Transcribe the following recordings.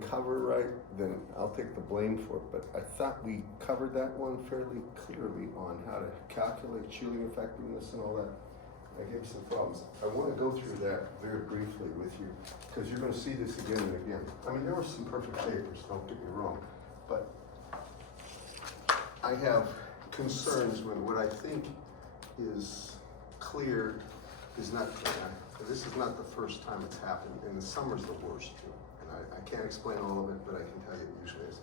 didn't cover right, then I'll take the blame for it. But I thought we covered that one fairly clearly on how to calculate shielding effectiveness and all that. I gave you some problems. I want to go through that very briefly with you because you're going to see this again and again. I mean, there were some perfect papers, don't get me wrong, but I have concerns when what I think is clear is not clear. This is not the first time it's happened, and the summer's the worst too. And I can't explain all of it, but I can tell you it usually is.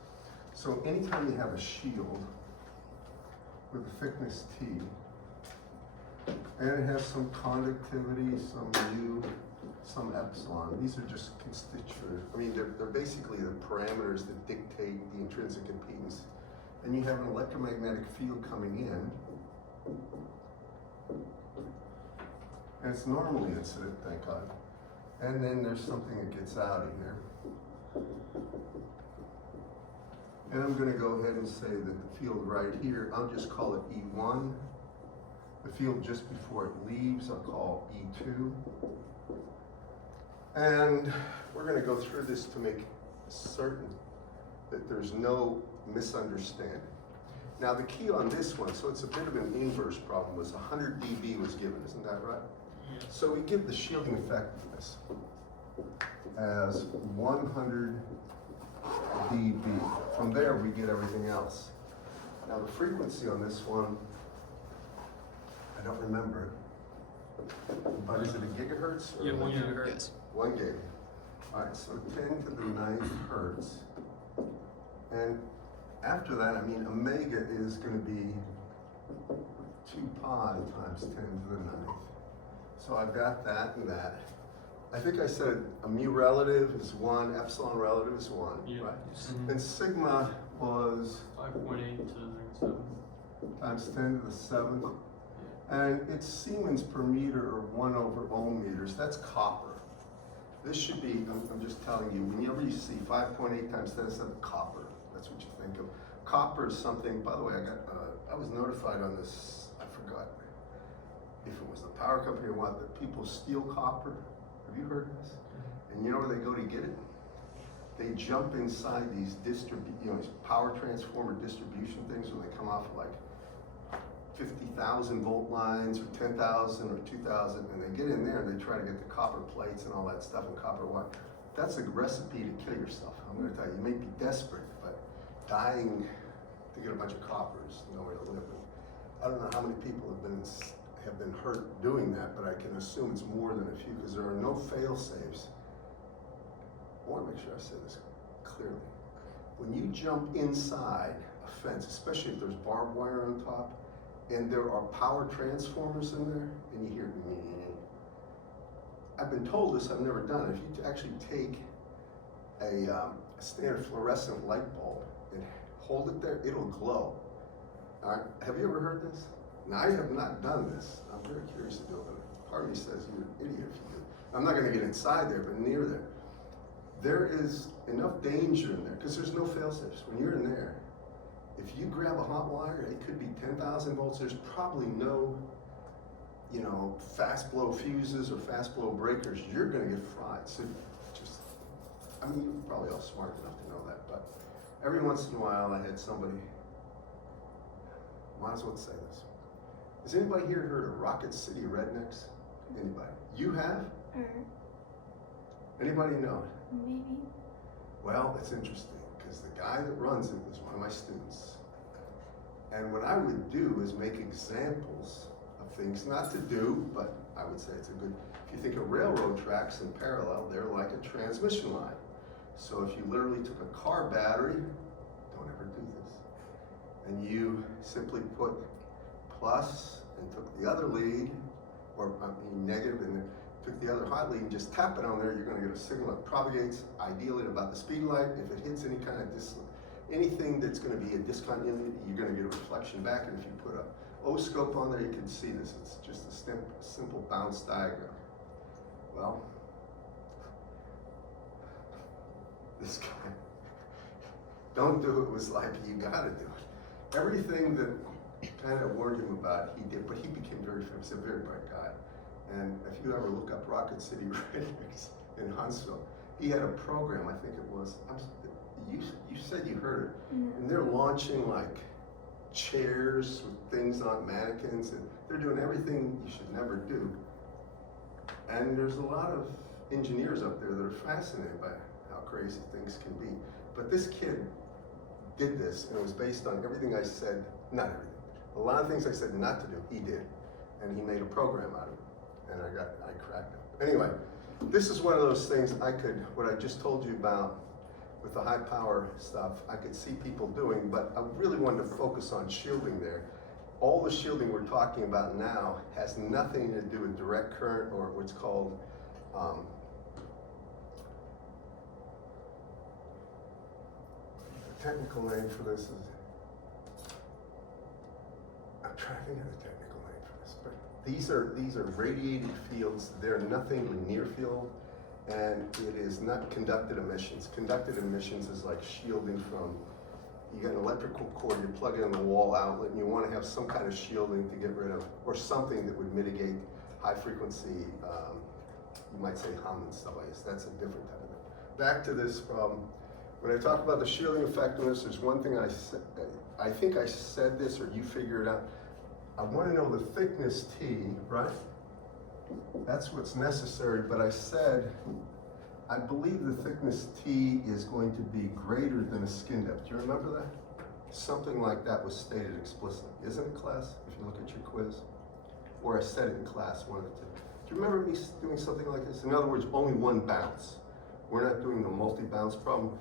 So anytime you have a shield with a thickness T, and it has some conductivity, some U, some epsilon. These are just constituent. I mean, they're basically the parameters that dictate the intrinsic impedance. And you have an electromagnetic field coming in, and it's normally incident, thank God. And then there's something that gets out of here. And I'm going to go ahead and say that the field right here, I'll just call it E1. The field just before it leaves, I'll call E2. And we're going to go through this to make certain that there's no misunderstanding. Now the key on this one, so it's a bit of an inverse problem, was 100 dB was given, isn't that right? Yes. So we give the shielding effectiveness as 100 dB. From there we get everything else. Now the frequency on this one, I don't remember, but is it a gigahertz? Or Yeah, 1 gigahertz. Yes. 1 gig. All right, so 10 to the 9th hertz. And after that, I mean, omega is going to be 2 pi times 10 to the 9th. So I've got that and that. I think I said a mu relative is 1, epsilon relative is 1, Yeah. right? Mhm. And sigma was 5.8 to the 7. times 10 to the 7th. And it's Siemens per meter or 1 over ohm meters. That's copper. This should be, I'm just telling you, whenever you see 5.8 times 10 to the 7th, copper. That's what you think of. Copper is something, by the way, I was notified on this, I forgot if it was the power company or what, that people steal copper. Have you heard this? And you know where they go to get it? They jump inside these power transformer distribution things where they come off of like 50,000 volt lines or 10,000 or 2,000, and they get in there and they try to get the copper plates and all that stuff and copper wire. That's a recipe to kill yourself. I'm going to tell you, you may be desperate, but dying to get a bunch of copper is nowhere to live. I don't know how many people have been hurt doing that, but I can assume it's more than a few because there are no fail-safes. I want to make sure I say this clearly. When you jump inside a fence, especially if there's barbed wire on top, and there are power transformers in there, and you hear, I've been told this, I've never done it. If you actually take a standard fluorescent light bulb and hold it there, it'll glow. All right, have you ever heard this? Now, I have not done this. I'm very curious to do it, but part of me says you're an idiot if you do. I'm not gonna get inside there, but near there. There is enough danger in there, because there's no fail-safes. When you're in there, if you grab a hot wire, it could be 10,000 volts. There's probably no, fast blow fuses or fast blow breakers. You're going to get fried. So you're probably all smart enough to know that. But every once in a while, I had somebody, might as well say this. Has anybody here heard of Rocket City Rednecks? Anybody? You have? Anybody know it? Maybe. Well, it's interesting because the guy that runs it was one of my students. And what I would do is make examples of things not to do, but I would say it's a good, if you think of railroad tracks in parallel, they're like a transmission line. So if you literally took a car battery, don't ever do this, and you simply put plus and took the other lead, or negative, and took the other hot lead and just tap it on there, you're going to get a signal that propagates ideally at about the speed of light. If it hits any kind of anything that's going to be a discontinuity, you're going to get a reflection back. And if you put a O-scope on there, you can see this. It's just a simple bounce diagram. Well, this guy, don't do it was like, you got to do it. Everything that kind of warned him about, he did, but he became very famous, a very bright guy. And if you ever look up Rocket City Rednecks in Huntsville, he had a program, I think it was, said you heard it. And they're launching like chairs with things on mannequins, and they're doing everything you should never do. And there's a lot of engineers up there that are fascinated by how crazy things can be. But this kid did this, and it was based on everything I said, not everything. A lot of things I said not to do, he did. And he made a program out of it. And I cracked it. Anyway, this is one of those things what I just told you about with the high power stuff, I could see people doing, but I really wanted to focus on shielding there. All the shielding we're talking about now has nothing to do with direct current or what's called the technical name for this is, I'm trying to think of the technical name for this, but these are radiated fields. They're nothing but near field, and it is not conducted emissions. Conducted emissions is like shielding from, you got an electrical cord, you plug it in the wall outlet, and you want to have some kind of shielding to get rid of, or something that would mitigate high frequency, you might say hum and stuff like this. That's a different type of thing. Back to this problem. When I talk about the shielding effectiveness, there's one thing I said, I think I said this or you figure it out. I want to know the thickness T, right? That's what's necessary, but I said, I believe the thickness T is going to be greater than a skin depth. Do you remember that? Something like that was stated explicitly. Isn't it, class, if you look at your quiz? Or I said it in class, one of the two. Do you remember me doing something like this? In other words, only one bounce. We're not doing the multi-bounce problem.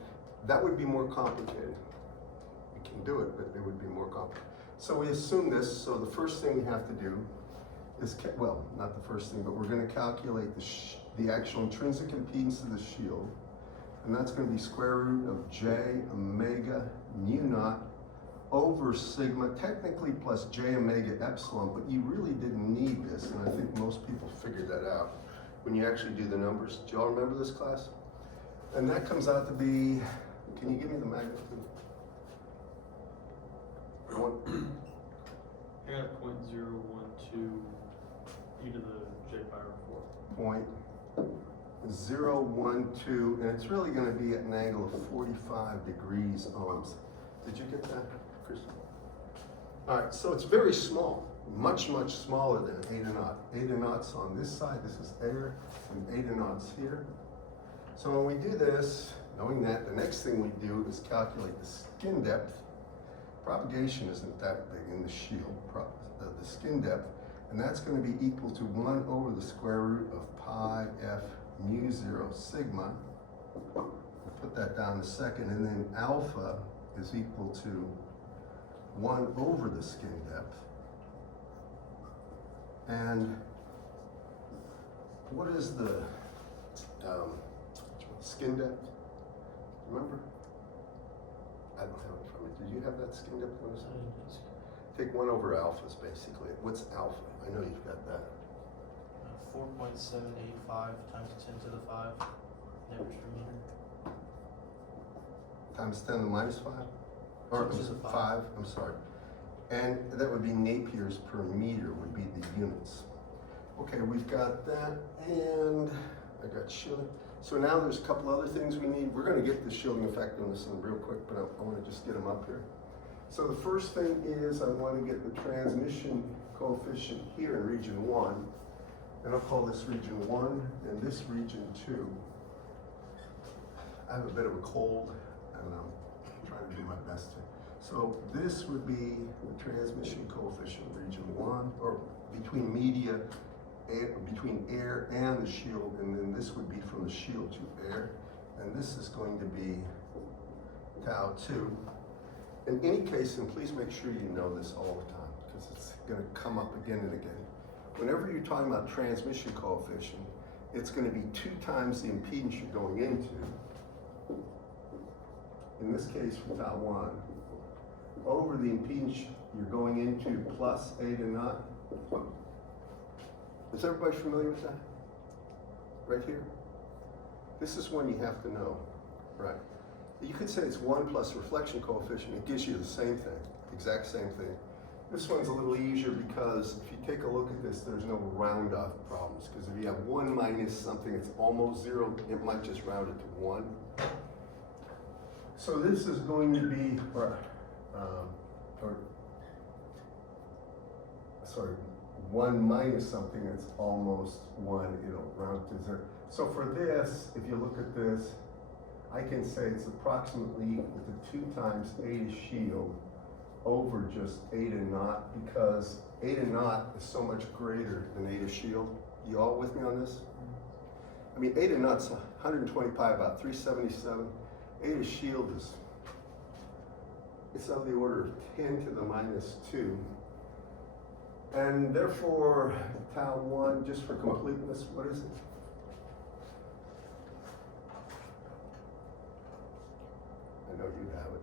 That would be more complicated. We can do it, but it would be more complicated. So we assume this, so the first thing we have to do is, well, not the first thing, but we're going to calculate the actual intrinsic impedance of the shield, and that's going to be square root of j omega mu naught over sigma, technically plus j omega epsilon, but you really didn't need this, and I think most people figured that out when you actually do the numbers. Do y'all remember this, class? And that comes out to be, can you give me the magnitude? I got 0.012 e to the j power 4. 0.012, and it's really going to be at an angle of 45 degrees ohms. Did you get that, Chris? All right, so it's very small, much, much smaller than eta naught. Eta naught's on this side, this is air, and eta naught's here. So when we do this, knowing that, the next thing we do is calculate the skin depth. Propagation isn't that big in the shield, the skin depth, and that's going to be equal to 1 over the square root of pi f mu 0 sigma. We'll put that down in a second, and then alpha is equal to 1 over the skin depth. And what is the skin depth? Remember? I don't have it from me. Did you have that skin depth? Take 1 over alphas, basically. What's alpha? I know you've got that. 4.785 times 10 to the 5 Nepers per meter. Times 10 to the minus 5? Or 10 to the 5, I'm sorry. And that would be Napiers per meter would be the units. Okay, we've got that, and I got shielding. So now there's a couple other things we need. We're going to get the shielding effectiveness in real quick, but I want to just get them up here. So the first thing is I want to get the transmission coefficient here in region 1, and I'll call this region 1 and this region 2. I have a bit of a cold, and I'm trying to do my best to. So this would be the transmission coefficient region 1, or between media, between air and the shield, and then this would be from the shield to air, and this is going to be tau 2. In any case, and please make sure you know this all the time, because it's going to come up again and again. Whenever you're talking about transmission coefficient, it's going to be 2 times the impedance you're going into. In this case, for tau 1, over the impedance you're going into plus eta naught. Is everybody familiar with that? Right here? This is one you have to know, right? You could say it's 1 plus reflection coefficient. It gives you the same thing, exact same thing. This one's a little easier because if you take a look at this, there's no round off problems. Because if you have 1 minus something, it's almost 0, it might just round it to 1. So this is going to be, sorry, 1 minus something that's almost 1, it'll round to 0. So for this, if you look at this, I can say it's approximately equal to 2 times eta shield over just eta naught, because eta naught is so much greater than eta shield. You all with me on this? I mean, eta naught's 120 pi, about 377. Eta shield is, it's of the order of 10 to the minus 2. And therefore, tau 1, just for completeness, what is it? I know you have it.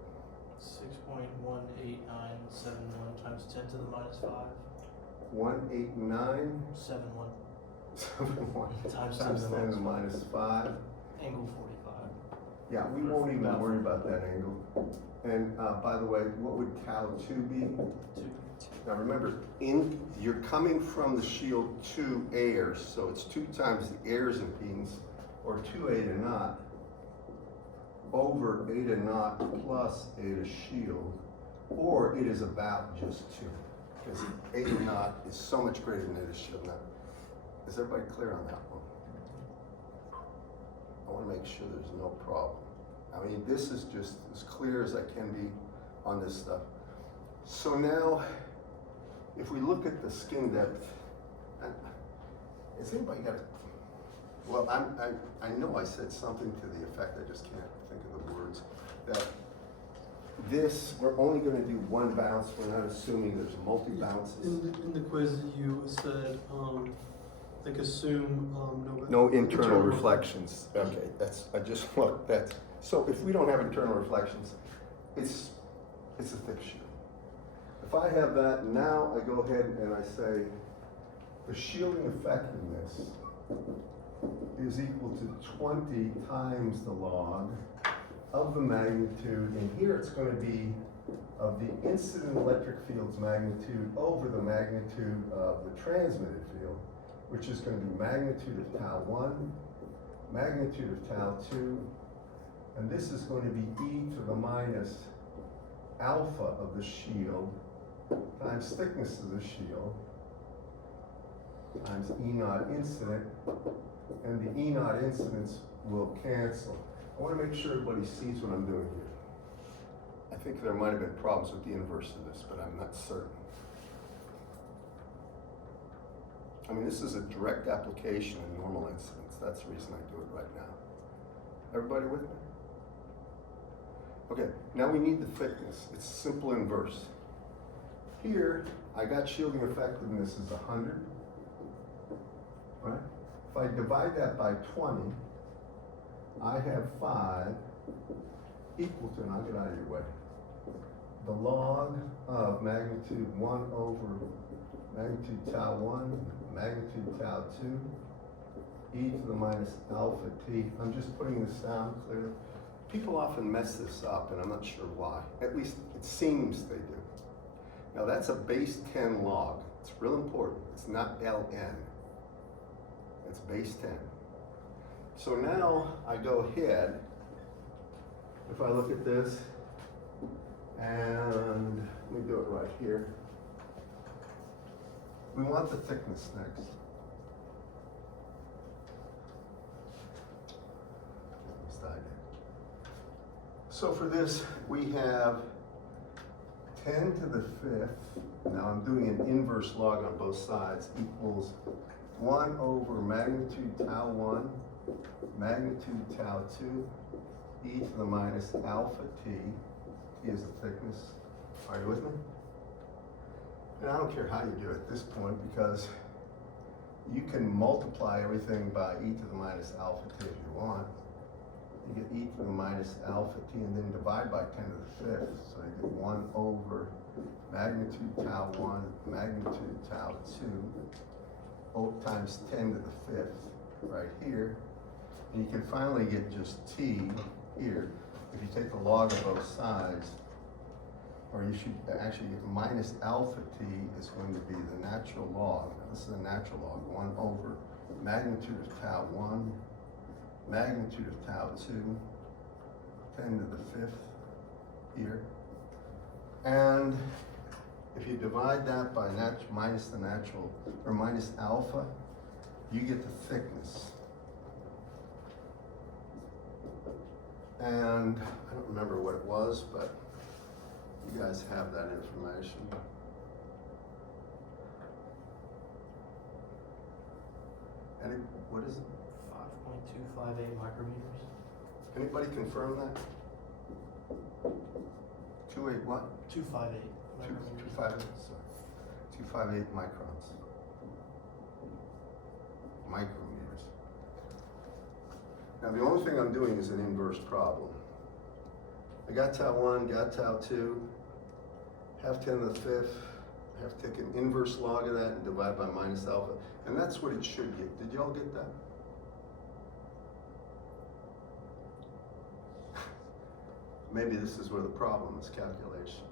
6.189171 times 10 to the minus 5. 189. 71 71 times 10 to the minus 5. angle 45. Yeah, we won't even worry about that angle. And by the way, what would tau 2 be? 2. Now remember, you're coming from the shield to air, so it's 2 times the air's impedance, or 2 eta naught, over eta naught plus eta shield, or it is about just 2, because eta naught is so much greater than eta shield. Now, is everybody clear on that one? I want to make sure there's no problem. I mean, this is just as clear as I can be on this stuff. So now, if we look at the skin depth, has anybody got a, well, I know I said something to the effect, I just can't think of the words, that this, we're only going to do 1 bounce, we're not assuming there's multi-bounces. In the quiz, you said, like assume, No internal reflections. Okay, that's, I just look, that's, so if we don't have internal reflections, it's a thick shield. If I have that, now I go ahead and I say the shielding effectiveness is equal to 20 times the log of the magnitude, and here it's going to be of the incident electric field's magnitude over the magnitude of the transmitted field, which is going to be magnitude of tau 1, magnitude of tau 2, and this is going to be e to the minus alpha of the shield times thickness of the shield times E naught incident, and the E naught incidents will cancel. I want to make sure everybody sees what I'm doing here. I think there might have been problems with the inverse of this, but I'm not certain. I mean, this is a direct application in normal incidence. That's the reason I do it right now. Everybody with me? Okay, now we need the thickness. It's simple inverse. Here, I got shielding effectiveness is 100, right? If I divide that by 20, I have 5 equal to, and I'll get out of your way, the log of magnitude 1 over magnitude tau 1, magnitude tau 2, e to the minus alpha t. I'm just putting this down clear. People often mess this up, and I'm not sure why. At least it seems they do. Now that's a base 10 log. It's real important. It's not ln. It's base 10. So now I go ahead, if I look at this, and let me do it right here. We want the thickness next. So for this, we have 10 to the 5th, now I'm doing an inverse log on both sides, equals 1 over magnitude tau 1, magnitude tau 2, e to the minus alpha t, t is the thickness. Are you with me? And I don't care how you do it at this point, because you can multiply everything by e to the minus alpha t if you want. You get e to the minus alpha t and then divide by 10 to the 5th. So you get 1 over magnitude tau 1, magnitude tau 2, times 10 to the 5th right here. And you can finally get just t here. If you take the log of both sides, or you should actually get minus alpha t is going to be the natural log. Now, this is the natural log, 1 over magnitude of tau 1, magnitude of tau 2, 10 to the 5th here. And if you divide that by minus the natural, or minus alpha, you get the thickness. And I don't remember what it was, but you guys have that information. Any, what is it? 5.258 micrometers. Anybody confirm that? 2.8 what? 258 micrometers. 258, sorry. 258 microns. Micrometers. Now the only thing I'm doing is an inverse problem. I got tau 1, got tau 2, have 10 to the 5th, have to take an inverse log of that and divide by minus alpha. And that's what it should get. Did y'all get that? Maybe this is where the problem is, calculation.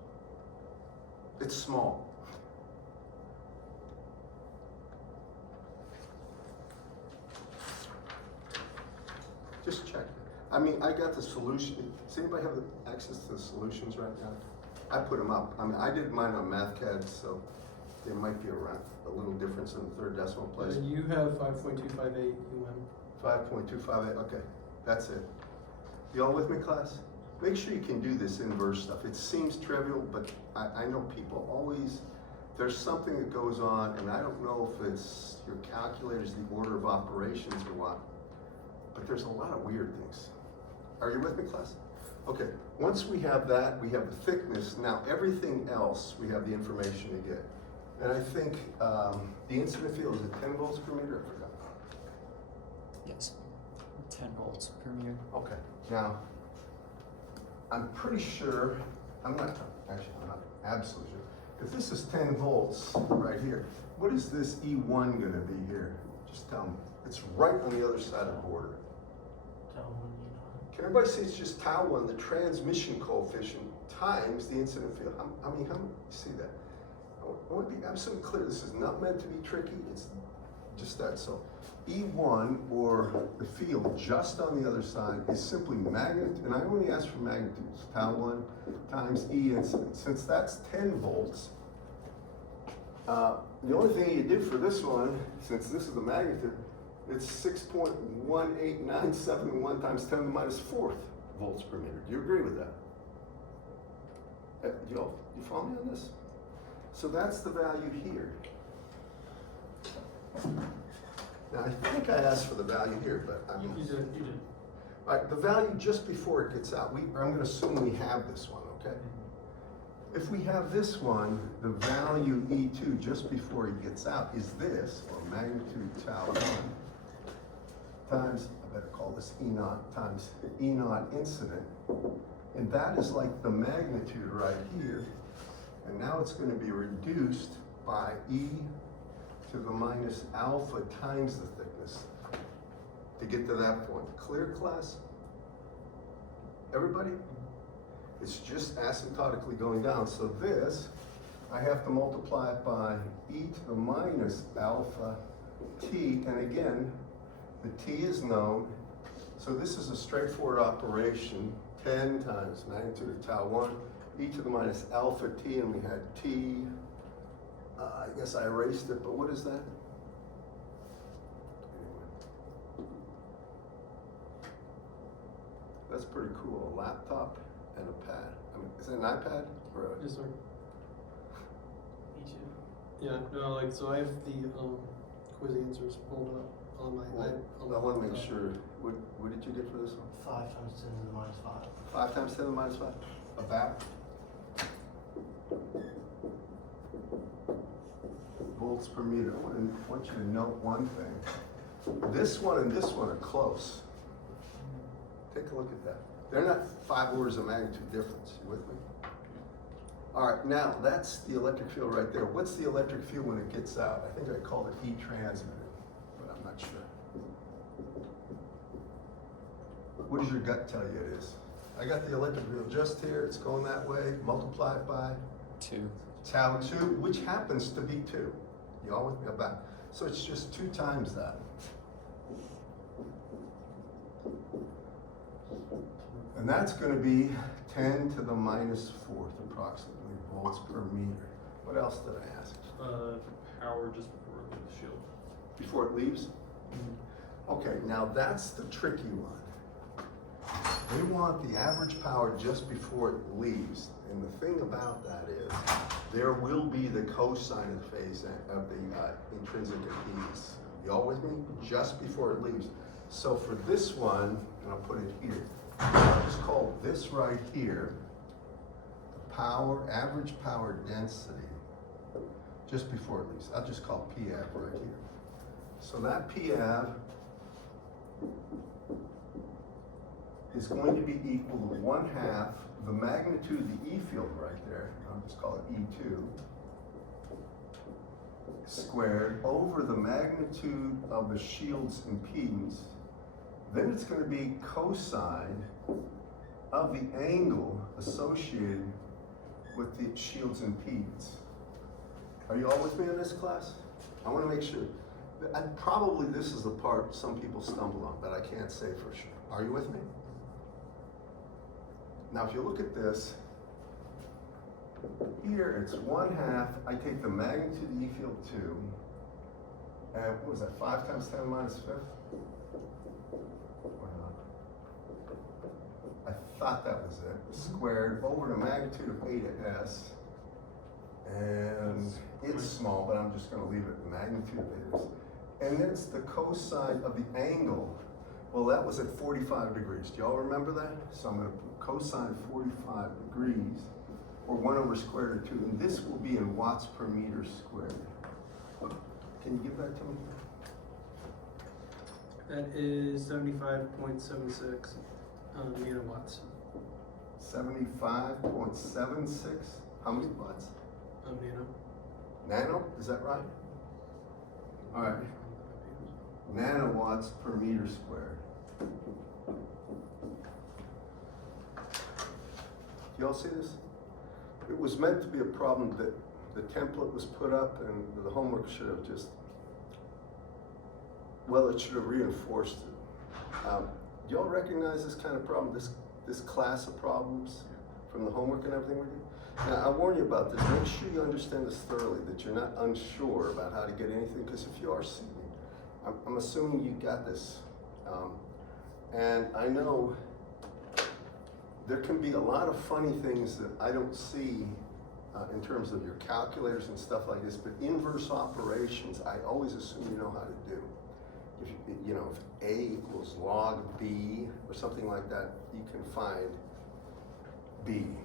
It's small. Just check it. I mean, I got the solution. Does anybody have access to the solutions right now? I put them up. I mean, I did mine on MathCAD, so there might be a little difference in the third decimal place. And you have 5.258, you win. 5.258, okay, that's it. Y'all with me, class? Make sure you can do this inverse stuff. It seems trivial, but I know people always, there's something that goes on, and I don't know if it's your calculator's the order of operations or what, but there's a lot of weird things. Are you with me, class? Okay, once we have that, we have the thickness. Now everything else, we have the information to get. And I think the incident field is at 10 volts per meter, I forgot. Yes, 10 volts per meter. Okay, now, I'm pretty sure, I'm not absolutely sure. If this is 10 volts right here, what is this E1 gonna be here? Just tell me. It's right on the other side of the border. Tau 1, E9. Can everybody see it's just tau 1, the transmission coefficient, times the incident field? How many, you see that? I want to be absolutely clear, this is not meant to be tricky, it's just that. So E1, or the field just on the other side, is simply magnitude, and I only ask for magnitudes, tau 1 times E incident. Since that's 10 volts, the only thing you did for this one, since this is the magnitude, it's 6.18971 times 10 to the minus 4th volts per meter. Do you agree with that? You follow me on this? So that's the value here. Now I think I asked for the value here, but I mean. You did. All right, the value just before it gets out. I'm going to assume we have this one, okay? If we have this one, the value E2 just before it gets out is this, or magnitude tau 1, times, I better call this E0, times E0 incident. And that is like the magnitude right here. And now it's going to be reduced by E to the minus alpha times the thickness to get to that point. Clear, class? Everybody? It's just asymptotically going down. So this, I have to multiply it by E to the minus alpha T. And again, the T is known. So this is a straightforward operation. 10 times magnitude of tau 1, e to the minus alpha T, and we had T. I guess I erased it, but what is that? That's pretty cool. A laptop and a pad. I mean, is it an iPad or a? Yes, sir. E2. Yeah, no, like, so I have the quiz answers pulled up on my. Well, I want to make sure. What did you get for this one? 5 times 10 to the minus 5. 5 times 10 to the minus 5? About? Volts per meter. I want you to note one thing. This one and this one are close. Take a look at that. They're not 5 orders of magnitude difference. You with me? All right, now that's the electric field right there. What's the electric field when it gets out? I think I called it E transmitted, but I'm not sure. What does your gut tell you it is? I got the electric field just here. It's going that way. Multiply it by 2. tau 2, which happens to be 2. You all with me about? So it's just 2 times that. And that's gonna be 10 to the minus fourth approximately volts per meter. What else did I ask? Power just before it leaves the shield. Before it leaves? Okay, now that's the tricky one. They want the average power just before it leaves. And the thing about that is, there will be the cosine of the phase of the intrinsic impedance. You all with me? Just before it leaves. So for this one, and I'll put it here, I'll just call this right here, the power, average power density, just before it leaves. I'll just call PAV right here. So that PAV is going to be equal to 1/2 the magnitude of the E field right there, I'll just call it E2, squared over the magnitude of the shield's impedance. Then it's going to be cosine of the angle associated with the shield's impedance. Are you all with me in this class? I want to make sure. Probably this is the part some people stumble on, but I can't say for sure. Are you with me? Now, if you look at this, here it's 1/2. I take the magnitude of the E field 2, and what was that, 5 times 10 minus 5th? Or not? I thought that was it. Squared over the magnitude of eta s, and it's small, but I'm just going to leave it the magnitude of eta s. And then it's the cosine of the angle. Well, that was at 45 degrees. Do y'all remember that? So I'm going to put cosine 45 degrees, or 1/square root of 2, and this will be in watts per meter squared. Can you give that to me? That is 75.76 nanowatts 75.76. How many watts? nano. Nano? Is that right? All right. Nanowatts per meter squared. Y'all see this? It was meant to be a problem that the template was put up and the homework should have just, well, it should have reinforced it. Do y'all recognize this kind of problem, this class of problems from the homework and everything we do? Now, I warn you about this. Make sure you understand this thoroughly, that you're not unsure about how to get anything, because if you are, I'm assuming you got this. And I know there can be a lot of funny things that I don't see in terms of your calculators and stuff like this, but inverse operations, I always assume you know how to do. If if A equals log B or something like that, you can find B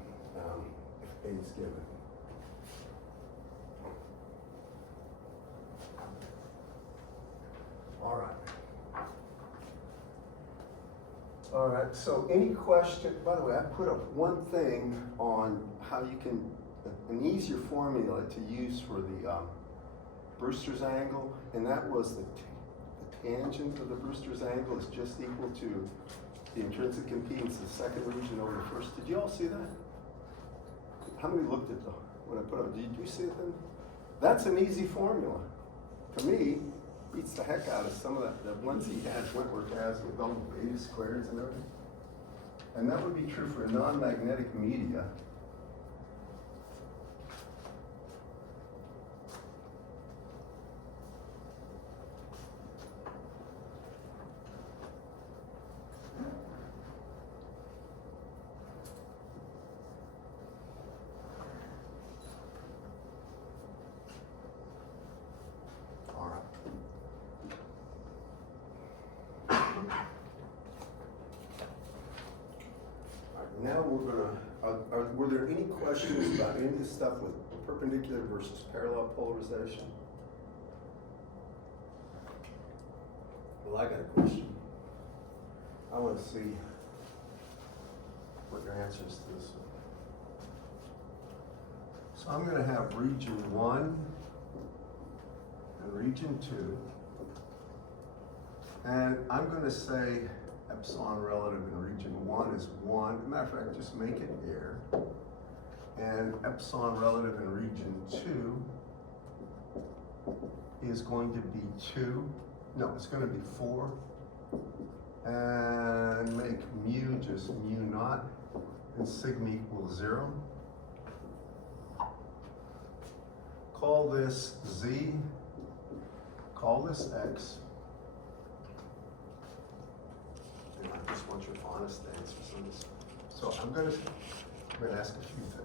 if A is given. All right. All right, so any question, by the way, I put up one thing on how you can, an easier formula to use for the Brewster's angle, and that was the tangent of the Brewster's angle is just equal to the intrinsic impedance of the second region over the first. Did you all see that? How many looked at what I put up? Did you see it then? That's an easy formula. To me, beats the heck out of some of the ones he had, Wentworth has with all the beta squares and everything. And that would be true for non-magnetic media. Now we're gonna, were there any questions about any of this stuff with perpendicular versus parallel polarization? Well, I got a question. I want to see what your answers to this are. So I'm gonna have region 1 and region 2. And I'm gonna say epsilon relative in region 1 is 1. Matter of fact, just make it air. And epsilon relative in region 2 is going to be 2. No, it's going to be 4. and make mu just mu naught and sigma equals 0. Call this Z, call this X. And I just want your honest answers on this. So I'm gonna ask a few things.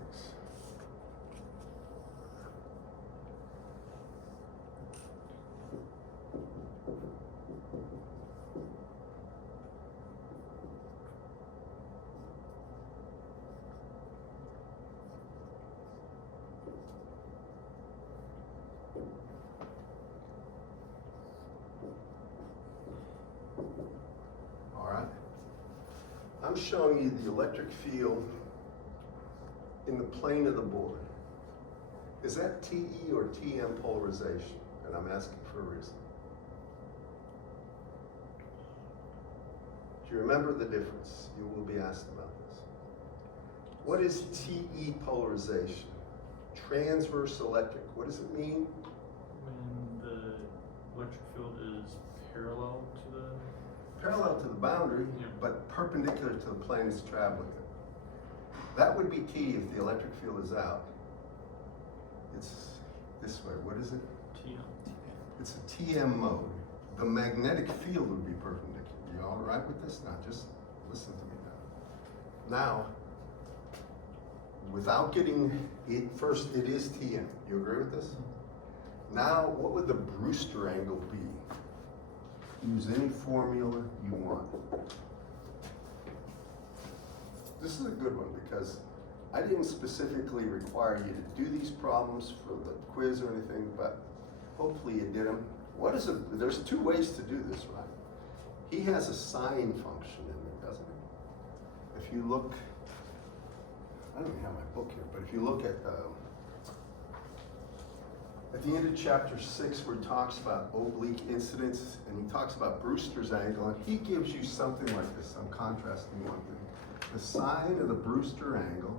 All right. I'm showing you the electric field in the plane of the board. Is that TE or TM polarization? And I'm asking for a reason. Do you remember the difference? You will be asked about this. What is TE polarization? Transverse electric. What does it mean? When the electric field is parallel to the, Parallel to the boundary, Yeah. but perpendicular to the plane it's traveling in. That would be T if the electric field is out. It's this way. What is it? TM. It's a TM mode. The magnetic field would be perpendicular. You all right with this? Now, just listen to me now. Now, without getting it first, it is TM. You agree with this? Now, what would the Brewster angle be? Use any formula you want. This is a good one because I didn't specifically require you to do these problems for the quiz or anything, but hopefully you did them. What is it? There's two ways to do this, right? He has a sine function in there, doesn't he? If you look, I don't even have my book here, but if you look at the end of chapter 6 where it talks about oblique incidence and he talks about Brewster's angle, and he gives you something like this. I'm contrasting one thing. The sine of the Brewster angle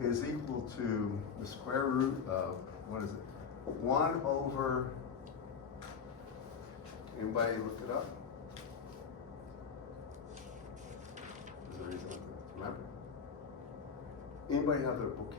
is equal to the square root of, what is it? 1 over, anybody look it up? There's a reason to remember. Anybody have their book here?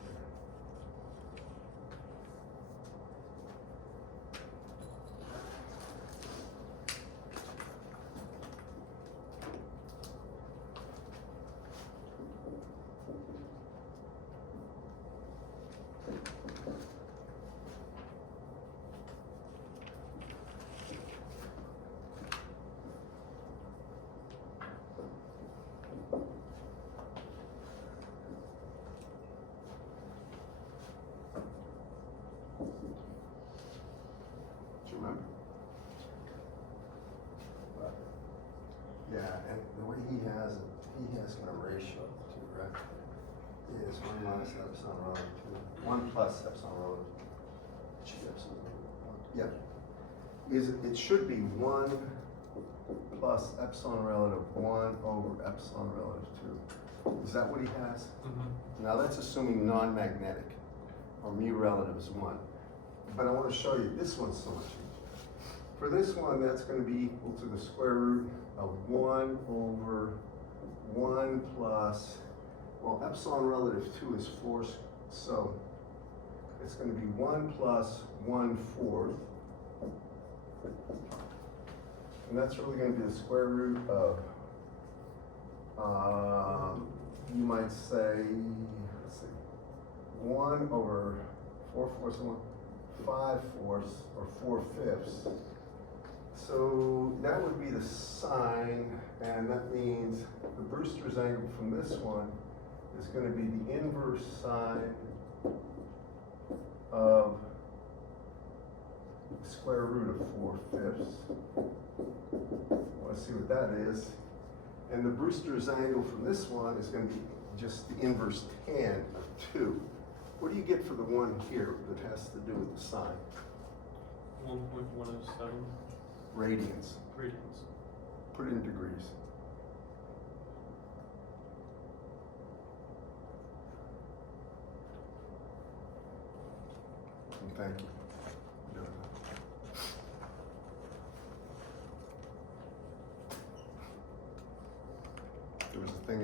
Do you remember? But, yeah, and the way he has it, he has kind of ratio too, right? Is 1 minus epsilon relative to 1 plus epsilon relative. It should be epsilon relative to 1. Yeah. It should be 1 plus epsilon relative 1 over epsilon relative 2. Is that what he has? Mm-hmm. Now that's assuming non-magnetic, or mu relative is 1. But I want to show you, this one's so much easier. For this one, that's going to be equal to the square root of 1 over 1 plus, well, epsilon relative 2 is 4, so it's going to be 1 plus 1/4. And that's really going to be the square root of, you might say, let's see, 1 over 4/4, 5/4 or 4/5. So that would be the sine, and that means the Brewster's angle from this one is going to be the inverse sine of the square root of 4/5. Want to see what that is? And the Brewster's angle from this one is going to be just the inverse tan of 2. What do you get for the one here that has to do with the sine? 1.107 Radians. radians. Put it in degrees. And thank you. for doing that.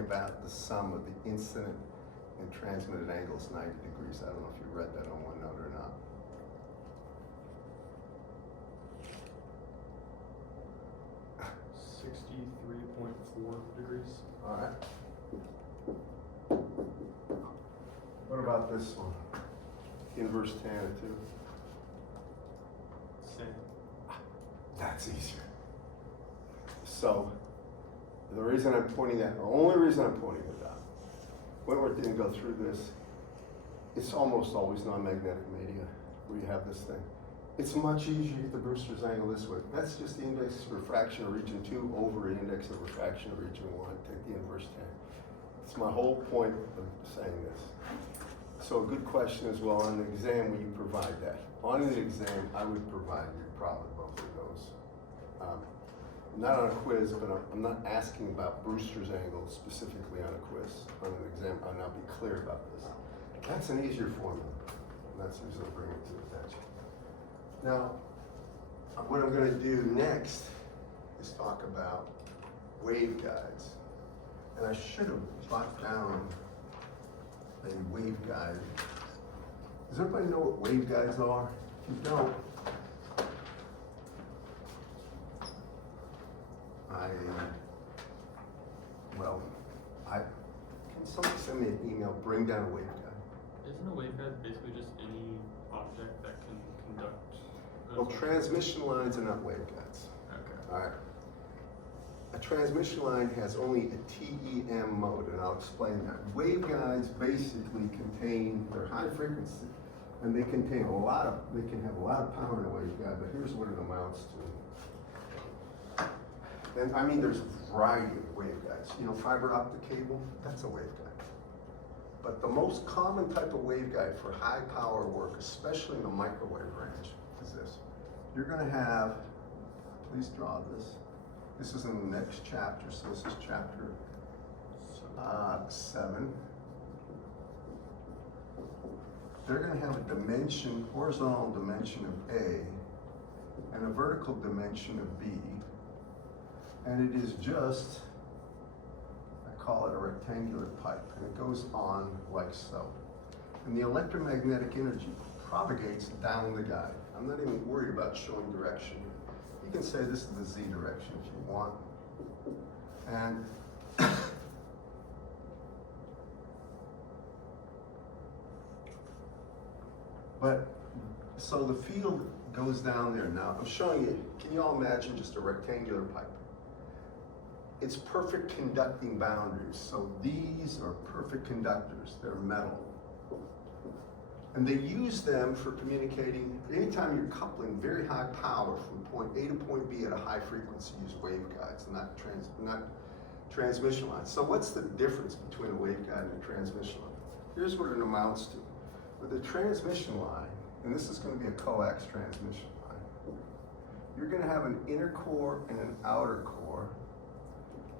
about the sum of the incident and transmitted angles 90 degrees. I don't know if you read that on OneNote or not. degrees. All right. What about this one? Inverse tan of 2. Same. That's easier. So, the reason I'm pointing that, the only reason I'm pointing it out, Wentworth didn't go through this. It's almost always non-magnetic media where you have this thing. It's much easier to get the Brewster's angle this way. That's just the index of refraction of region 2 over the index of refraction of region 1. Take the inverse tan. It's my whole point of saying this. So a good question as well, on the exam, will you provide that? On an exam, I would provide you probably both of those. Not on a quiz, but I'm not asking about Brewster's angle specifically on a quiz. On an exam, I'll now be clear about this. That's an easier formula. And that's the reason I bring it to attention. Now, what I'm going to do next is talk about waveguides. And I should have brought down a waveguide. Does everybody know what waveguides are? If you don't, can somebody send me an email, bring down a waveguide? Isn't a waveguide basically just any object that can conduct? Well, transmission lines are not waveguides. Okay. All right. A transmission line has only a TEM mode, and I'll explain that. Waveguides basically contain, they're high frequency, and they contain they can have a lot of power in a waveguide, but here's what it amounts to. And I mean, there's a variety of waveguides. You know, fiber optic cable, that's a waveguide. But the most common type of waveguide for high power work, especially in the microwave range, is this. You're gonna have, please draw this. This is in the next chapter, so this is chapter 7. They're going to have a dimension, horizontal dimension of A, and a vertical dimension of B, and it is just, I call it a rectangular pipe, and it goes on like so. And the electromagnetic energy propagates down the guide. I'm not even worried about showing direction. You can say this is the Z direction if you want. And but so the field goes down there. Now I'm showing you, can you all imagine just a rectangular pipe? It's perfect conducting boundaries. So these are perfect conductors. They're metal. And they use them for communicating. Anytime you're coupling very high power from point A to point B at a high frequency, use waveguides, not transmission lines. So what's the difference between a waveguide and a transmission line? Here's what it amounts to. With a transmission line, and this is going to be a coax transmission line, you're going to have an inner core and an outer core.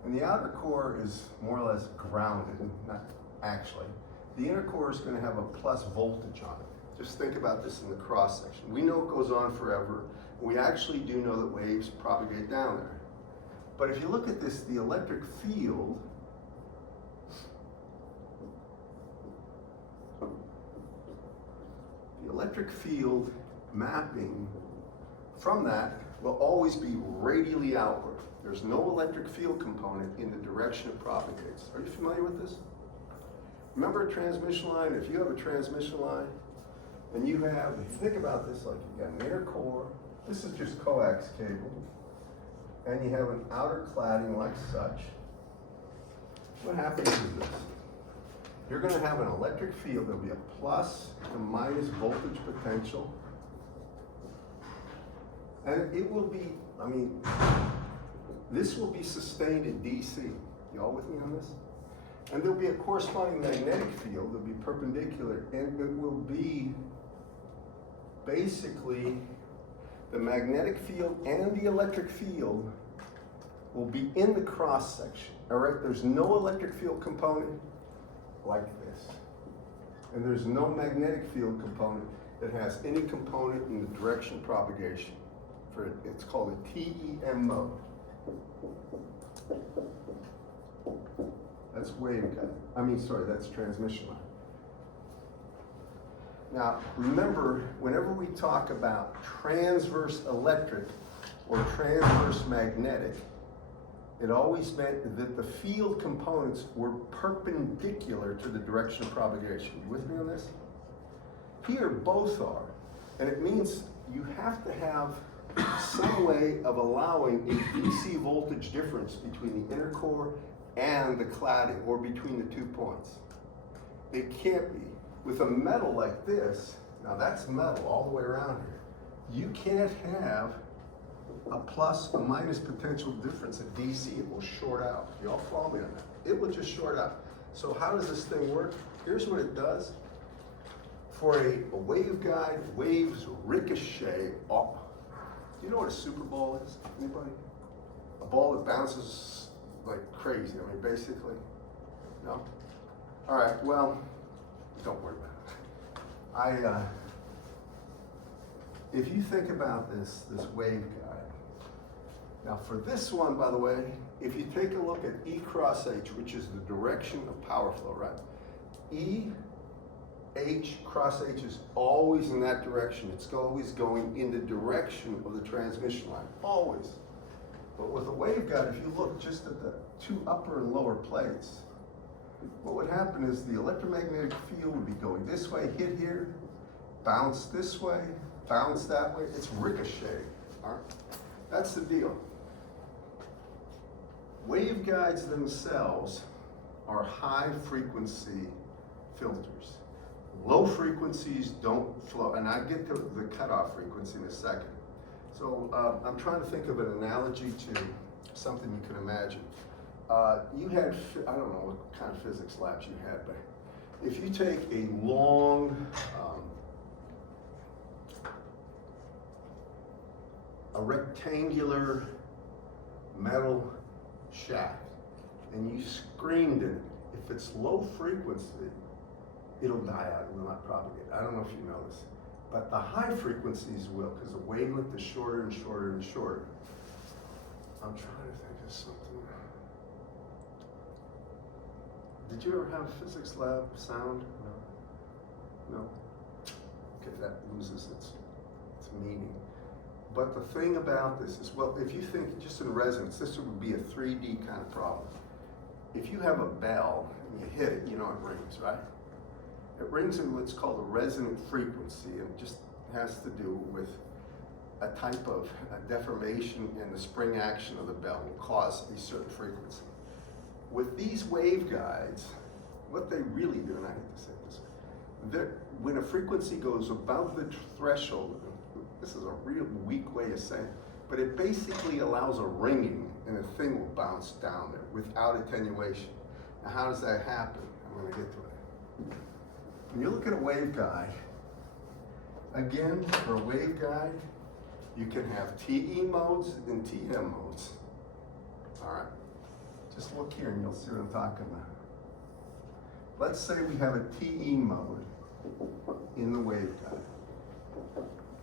And the outer core is more or less grounded, not actually. The inner core is going to have a plus voltage on it. Just think about this in the cross section. We know it goes on forever. We actually do know that waves propagate down there. But if you look at this, the electric field mapping from that will always be radially outward. There's no electric field component in the direction it propagates. Are you familiar with this? Remember a transmission line? If you have a transmission line and you have, if you think about this, like you've got an inner core, this is just coax cable, and you have an outer cladding like such, what happens is this. You're going to have an electric field. There'll be a plus and minus voltage potential. And it will be, I mean, this will be sustained in DC. Y'all with me on this? And there'll be a corresponding magnetic field that'll be perpendicular, and it will be basically the magnetic field and the electric field will be in the cross section. All right, there's no electric field component like this. And there's no magnetic field component that has any component in the direction of propagation. It's called a TEM mode. That's waveguide. I mean, sorry, that's transmission line. Now, remember, whenever we talk about transverse electric or transverse magnetic, it always meant that the field components were perpendicular to the direction of propagation. You with me on this? Here, both are. And it means you have to have some way of allowing a DC voltage difference between the inner core and the cladding, or between the 2 points. It can't be. With a metal like this, now that's metal all the way around here, you can't have a plus or minus potential difference at DC. It will short out. You all follow me on that? It will just short out. So how does this thing work? Here's what it does. For a waveguide, waves ricochet off. Do you know what a super ball is? Anybody? A ball that bounces like crazy. I mean, basically. No? All right, well, don't worry about it. If you think about this waveguide, now for this one, by the way, if you take a look at E cross H, which is the direction of power flow, right? E, H cross H is always in that direction. It's always going in the direction of the transmission line, always. But with a waveguide, if you look just at the 2 upper and lower plates, what would happen is the electromagnetic field would be going this way, hit here, bounce this way, bounce that way. It's ricochet. All right? That's the deal. Waveguides themselves are high frequency filters. Low frequencies don't flow, and I get to the cutoff frequency in a second. So I'm trying to think of an analogy to something you can imagine. You had, I don't know what kind of physics labs you had, but if you take a long, a rectangular metal shaft, and you screamed in it, if it's low frequency, it'll die out, it will not propagate. I don't know if you know this, but the high frequencies will, because the wavelength is shorter and shorter and shorter. I'm trying to think of something. Did you ever have a physics lab sound? No? No? Okay, that loses its meaning. But the thing about this is, well, if you think just in resonance, this would be a 3D kind of problem. If you have a bell and you hit it, you know it rings, right? It rings in what's called a resonant frequency, and it just has to do with a type of deformation in the spring action of the bell will cause a certain frequency. With these waveguides, what they really do, and I hate to say this, when a frequency goes above the threshold, this is a real weak way of saying it, but it basically allows a ringing and the thing will bounce down there without attenuation. Now how does that happen? I'm going to get to it. When you look at a waveguide, again, for a waveguide, you can have TE modes and TM modes. All right, just look here and you'll see what I'm talking about. Let's say we have a TE mode in the waveguide.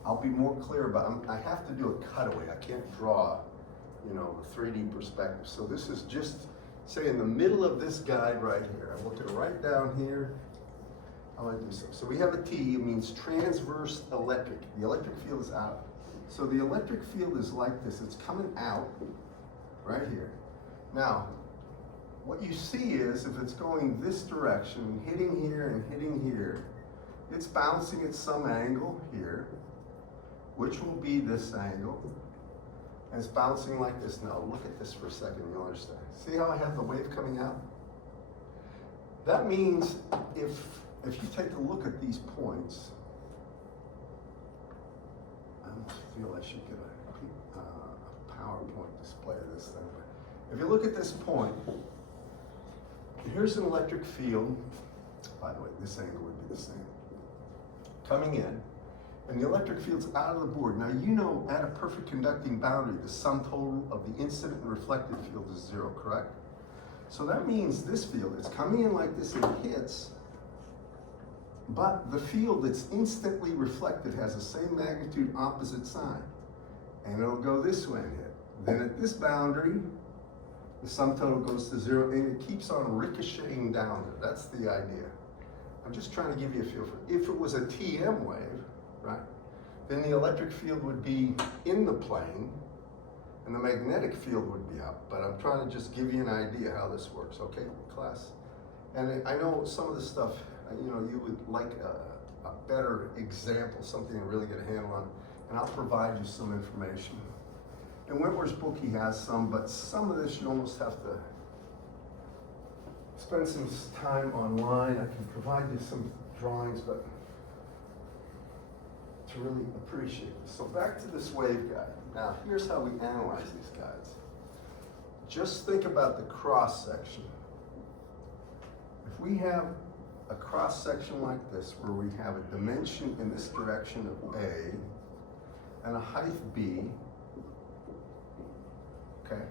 I'll be more clear about it. I have to do a cutaway. I can't draw, you know, a 3D perspective. So this is just, say in the middle of this guide right here. I'm looking right down here. I want to do so. So we have a T, it means transverse electric. The electric field is out. So the electric field is like this. It's coming out right here. Now, what you see is if it's going this direction, hitting here and hitting here, it's bouncing at some angle here, which will be this angle. And it's bouncing like this. Now look at this for a second, you'll understand. See how I have the wave coming out? That means if you take a look at these points, I almost feel I should get a PowerPoint display of this thing. If you look at this point, here's an electric field. By the way, this angle would be the same. Coming in, and the electric field's out of the board. Now you know at a perfect conducting boundary, the sum total of the incident and reflected field is 0, correct? So that means this field is coming in like this and it hits, but the field that's instantly reflected has the same magnitude, opposite sign. And it'll go this way and hit. Then at this boundary, The sum total goes to 0, and it keeps on ricocheting down there. That's the idea. I'm just trying to give you a feel for it. If it was a TM wave, right, then the electric field would be in the plane, and the magnetic field would be up. But I'm trying to just give you an idea how this works, okay, class? And I know some of the stuff, you know, you would like a better example, something to really get a handle on, and I'll provide you some information. In Wentworth's book, he has some, but some of this you almost have to spend some time online. I can provide you some drawings, but to really appreciate this. So back to this wave guide. Now, here's how we analyze these guides. Just think about the cross section. If we have a cross section like this, where we have a dimension in this direction of A and a height B, okay?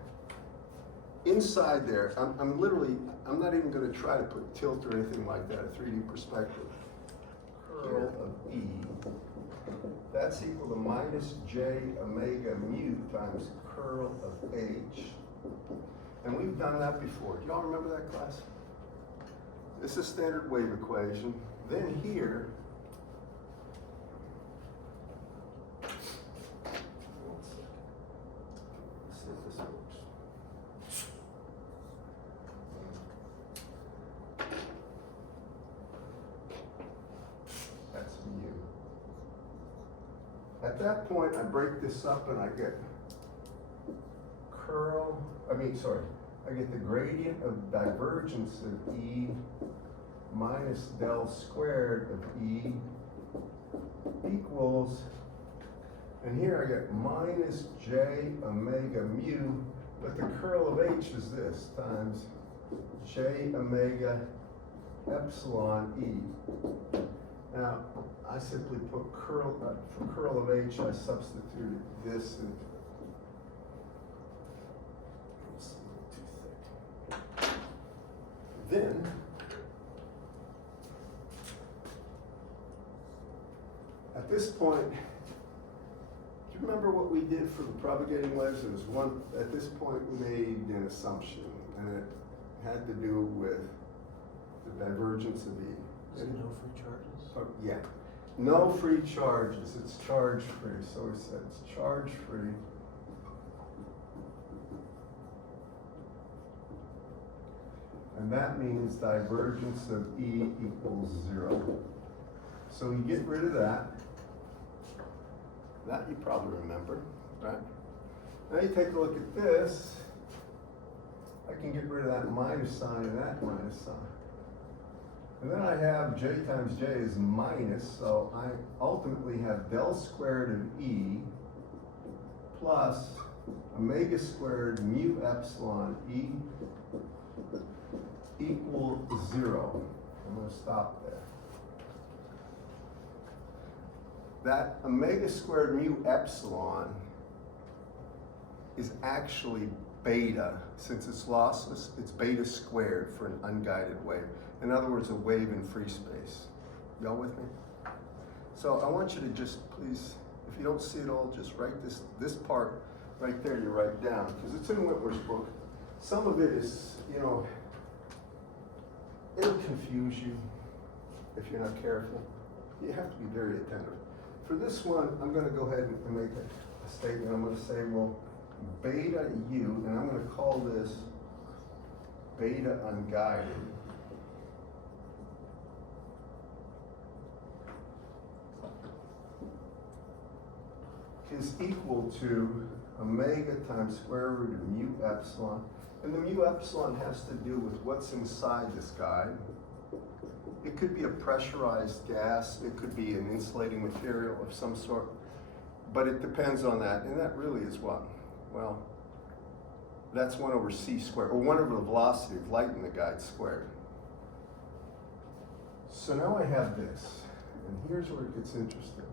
Inside there, I'm not even gonna try to put tilt or anything like that, a 3D perspective. Curl of E, that's equal to minus J omega mu times curl of H. And we've done that before. Do y'all remember that class? This is standard wave equation. Then here, let's see if this works. That's mu. At that point, I break this up and I get I get the gradient of divergence of E minus del squared of E equals, and here I get minus J omega mu, but the curl of H is this, times J omega epsilon E. Now, I simply put for curl of H, I substituted this into then, at this point, do you remember what we did for the propagating waves? It was at this point we made an assumption, and it had to do with the divergence of E. Is it no free charges? Oh, yeah, no free charges, it's charge free, so we said it's charge free. And that means divergence of E equals 0. So you get rid of that. That you probably remember, right? Now you take a look at this. I can get rid of that minus sign and that minus sign. And then I have J times J is minus, so I ultimately have del squared of E plus omega squared mu epsilon E equal 0. I'm going to stop there. That omega squared mu epsilon is actually beta. Since it's lossless, it's beta squared for an unguided wave. In other words, a wave in free space. Y'all with me? So I want you to just please, if you don't see it all, just write this part right there, you write down, because it's in Wentworth's book. Some of it is, you know, it'll confuse you if you're not careful. You have to be very attentive. For this one, I'm going to go ahead and make a statement. I'm going to say, well, beta U, and I'm going to call this beta unguided. Is equal to omega times square root of mu epsilon. And the mu epsilon has to do with what's inside this guide. It could be a pressurized gas, it could be an insulating material of some sort, but it depends on that, and that really is what? Well, that's 1 over c squared, or 1 over the velocity of light in the guide squared. So now I have this, and here's where it gets interesting.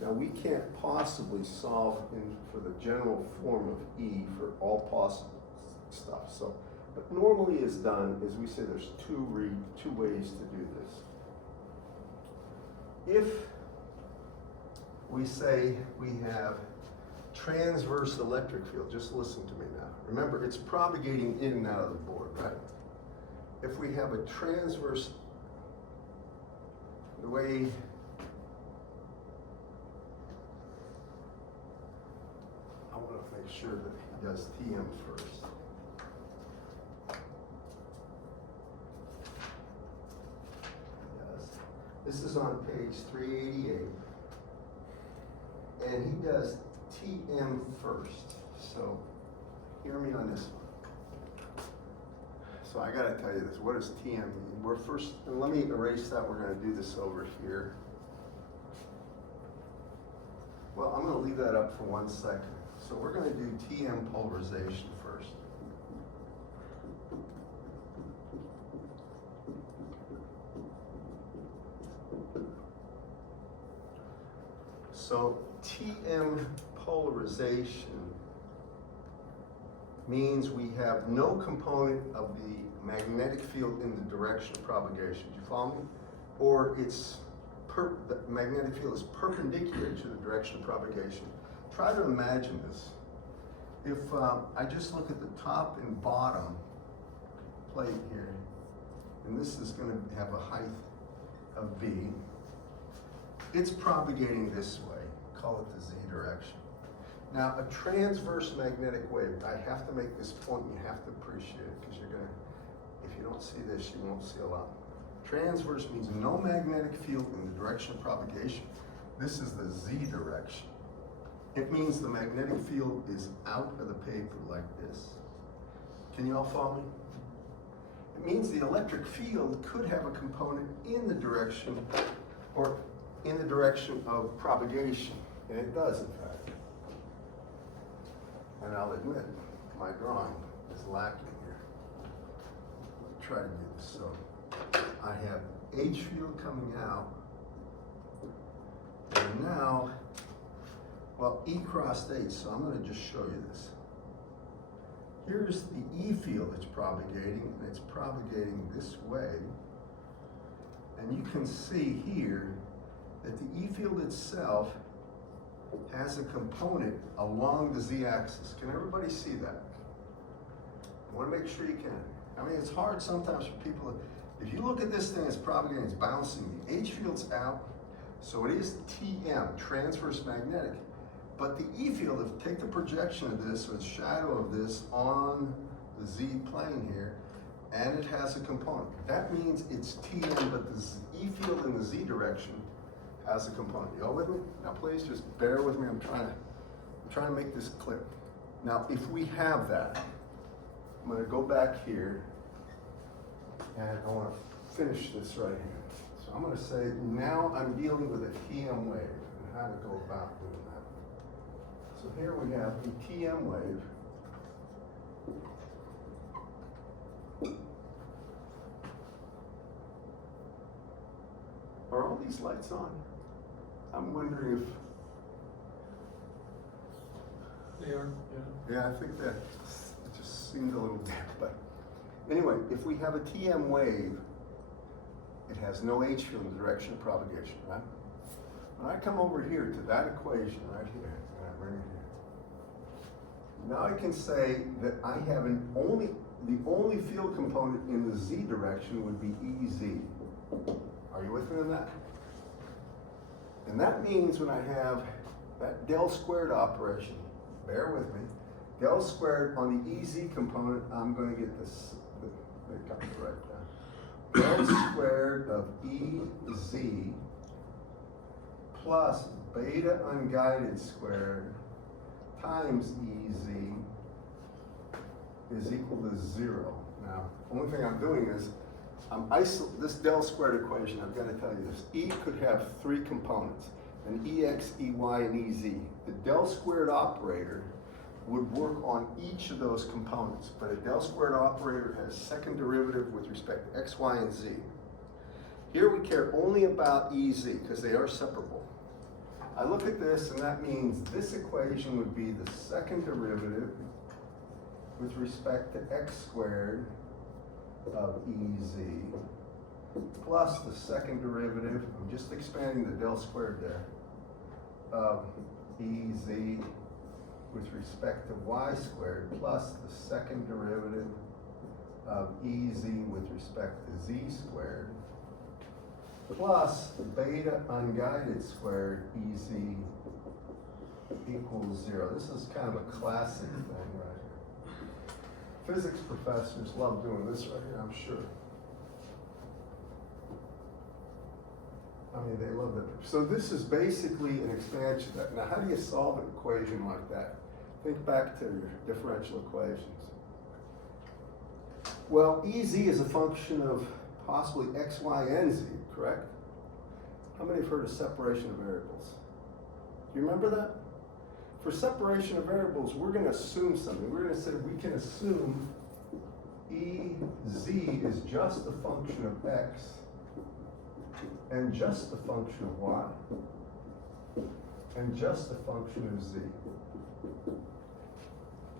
Now we can't possibly solve for the general form of E for all possible stuff. So But normally is done is we say there's two ways to do this. If we say we have transverse electric field, just listen to me now. Remember, it's propagating in and out of the board, right? If we have a transverse, the way I want to make sure that he does TM first. Yes. This is on page 388. And he does TM first. So hear me on this one. So I gotta tell you this, what does TM mean? We're first, and let me erase that, we're gonna do this over here. Well, I'm gonna leave that up for 1 second. So we're gonna do TM polarization first. So TM polarization means we have no component of the magnetic field in the direction of propagation. Do you follow me? Or it's the magnetic field is perpendicular to the direction of propagation. Try to imagine this. If I just look at the top and bottom plate here, and this is going to have a height of V, it's propagating this way. Call it the Z direction. Now, a transverse magnetic wave, I have to make this point, you have to appreciate it, because you're gonna, if you don't see this, you won't see a lot. Transverse means no magnetic field in the direction of propagation. This is the Z direction. It means the magnetic field is out of the paper like this. Can you all follow me? It means the electric field could have a component in the direction, or in the direction of propagation, and it does in fact. And I'll admit, my drawing is lacking here. Try to do this. So I have H field coming out, and now, well, E crossed H, so I'm going to just show you this. Here's the E field that's propagating, and it's propagating this way. And you can see here that the E field itself has a component along the Z-axis. Can everybody see that? I want to make sure you can. I mean, it's hard sometimes for people, if you look at this thing, it's propagating, it's bouncing. The H field's out, so it is TM, transverse magnetic. But the E field, if you take the projection of this, or the shadow of this on the Z plane here, and it has a component. That means it's TM, but the E field in the Z direction has a component. You all with me? Now please just bear with me. I'm trying to make this clip. Now if we have that, I'm going to go back here and I want to finish this right here. So I'm going to say now I'm dealing with a TM wave and how to go about doing that. So here we have a TM wave. Are all these lights on? I'm wondering if... They are, yeah. Yeah, I think that it just seemed a little dim, but anyway, if we have a TM wave, it has no H field in the direction of propagation, right? When I come over here to that equation right here, and I bring it here, now I can say that I have the only field component in the Z direction would be EZ. Are you with me on that? And that means when I have that del squared operation, bear with me, del squared on the EZ component, I'm going to get this, it comes right down. Del squared of EZ plus beta unguided squared times EZ is equal to 0. Now, the only thing I'm doing is, this del squared equation, I've got to tell you this. E could have 3 components, an EX, EY, and EZ. The del squared operator would work on each of those components, but a del squared operator has second derivative with respect to X, Y, and Z. Here we care only about EZ because they are separable. I look at this and that means this equation would be the second derivative with respect to x squared of EZ plus the second derivative, I'm just expanding the del squared there, of EZ with respect to y squared plus the second derivative of EZ with respect to z squared plus beta unguided squared EZ equals 0. This is kind of a classic thing right here. Physics professors love doing this right here, I'm sure. I mean, they love it. So this is basically an expansion of that. Now, how do you solve an equation like that? Think back to your differential equations. Well, EZ is a function of possibly x, y, and z, correct? How many have heard of separation of variables? Do you remember that? For separation of variables, we're going to assume something. We're going to say we can assume EZ is just a function of x and just a function of y and just a function of z.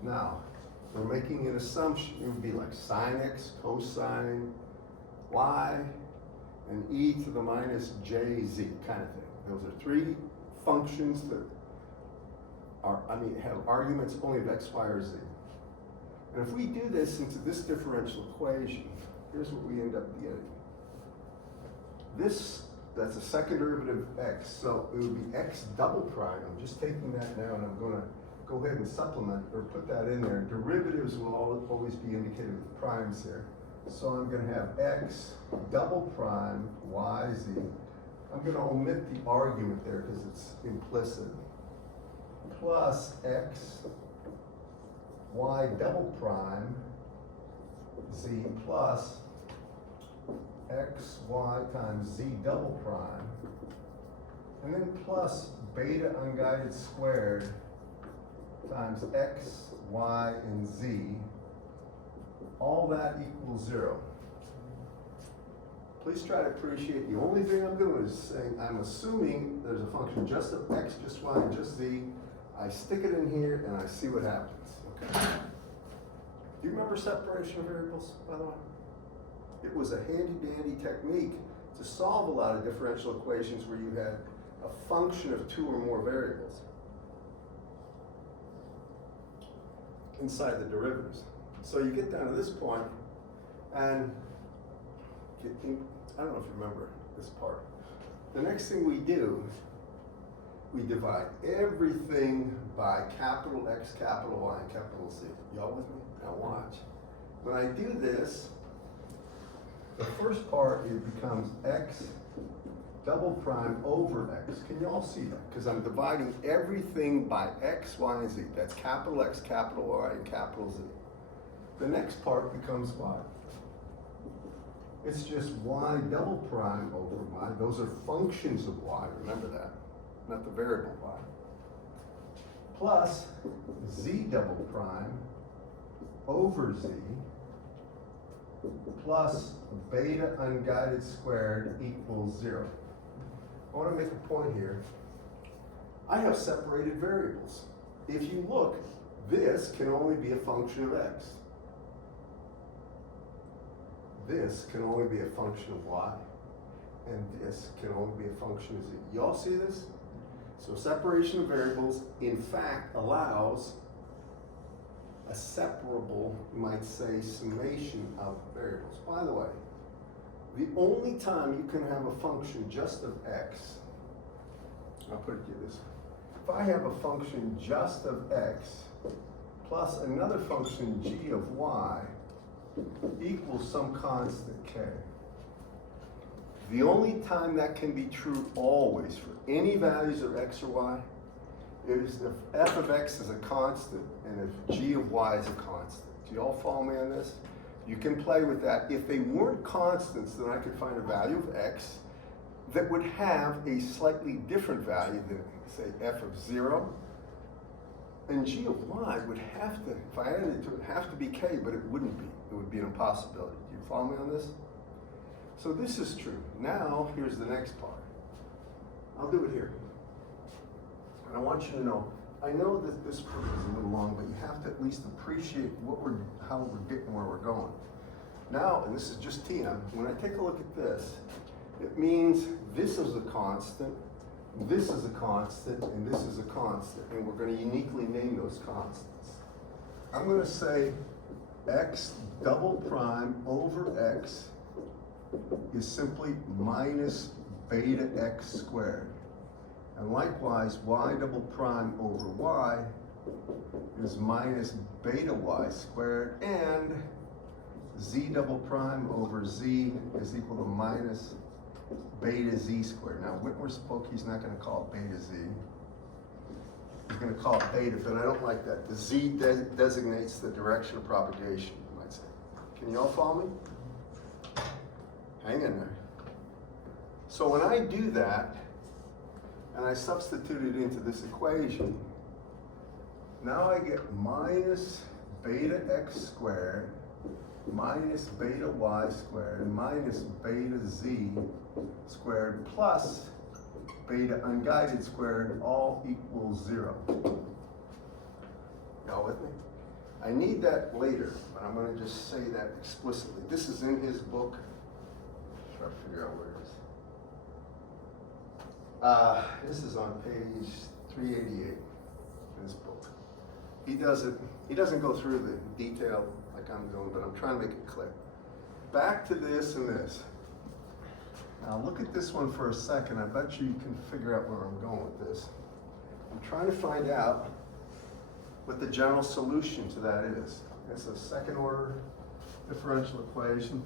Now, we're making an assumption. It would be like sine x, cosine y, and e to the minus jz kind of thing. Those are three functions that have arguments only of x, y, or z. And if we do this into this differential equation, here's what we end up getting. That's a second derivative of x, so it would be x double prime. I'm just taking that now and I'm gonna go ahead and supplement or put that in there. Derivatives will always be indicated with primes here. So I'm gonna have x double prime yz. I'm gonna omit the argument there because it's implicit. Plus x y double prime z plus x y times z double prime, and then plus beta unguided squared times x, y, and z, all that equals 0. Please try to appreciate the only thing I'm doing is saying I'm assuming there's a function just of x, just y, and just z. I stick it in here and I see what happens. Okay. Do you remember separation of variables, by the way? It was a handy-dandy technique to solve a lot of differential equations where you had a function of two or more variables inside the derivatives. So you get down to this point, and I don't know if you remember this part. The next thing we do, we divide everything by capital X, capital Y, and capital Z. Y'all with me? Now watch. When I do this, the first part, it becomes x double prime over x. Can you all see that? Because I'm dividing everything by x, y, and z. That's capital X, capital Y, and capital Z. The next part becomes y. It's just y double prime over y. Those are functions of y, remember that, not the variable y. Plus z double prime over z plus beta unguided squared equals 0. I want to make a point here. I have separated variables. If you look, this can only be a function of x. This can only be a function of y. And this can only be a function of z. You all see this? So separation of variables, in fact, allows a separable, you might say, summation of variables. By the way, the only time you can have a function just of x, I'll put it to you this way. If I have a function just of x plus another function g of y equals some constant k. The only time that can be true always for any values of x or y is if f of x is a constant and if g of y is a constant. Do you all follow me on this? You can play with that. If they weren't constants, then I could find a value of x that would have a slightly different value than, say, f of 0. And g of y would have to, if I added it to it, have to be k, but it wouldn't be. It would be an impossibility. Do you follow me on this? So this is true. Now, here's the next part. I'll do it here. And I want you to know, I know that this book is a little long, but you have to at least appreciate how we're getting where we're going. Now, and this is just TM, when I take a look at this, it means this is a constant, this is a constant, and this is a constant, and we're going to uniquely name those constants. I'm going to say x double prime over x is simply minus beta x squared. And likewise, y double prime over y is minus beta y squared, and z double prime over z is equal to minus beta z squared. Now, Whitmer's book, he's not going to call it beta z. He's going to call it beta, but I don't like that. The z designates the direction of propagation, you might say. Can you all follow me? Hang in there. So when I do that, and I substitute it into this equation, now I get minus beta x squared minus beta y squared minus beta z squared plus beta unguided squared all equals 0. Y'all with me? I need that later, but I'm going to just say that explicitly. This is in his book. Try to figure out where it is. This is on page 388 in his book. He doesn't go through the detail like I'm doing, but I'm trying to make it clear. Back to this and this. Now look at this one for a second. I bet you can figure out where I'm going with this. I'm trying to find out what the general solution to that is. It's a second order differential equation.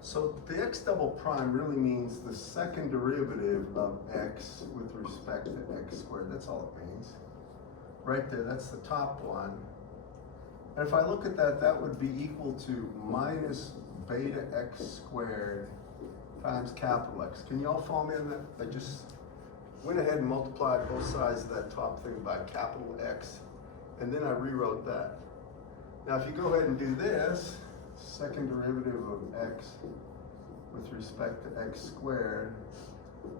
So the x double prime really means the second derivative of x with respect to x squared. That's all it means. Right there, that's the top one. And if I look at that, that would be equal to minus beta x squared times capital X. Can you all follow me on that? I just went ahead and multiplied both sides of that top thing by capital X, and then I rewrote that. Now if you go ahead and do this, second derivative of x with respect to x squared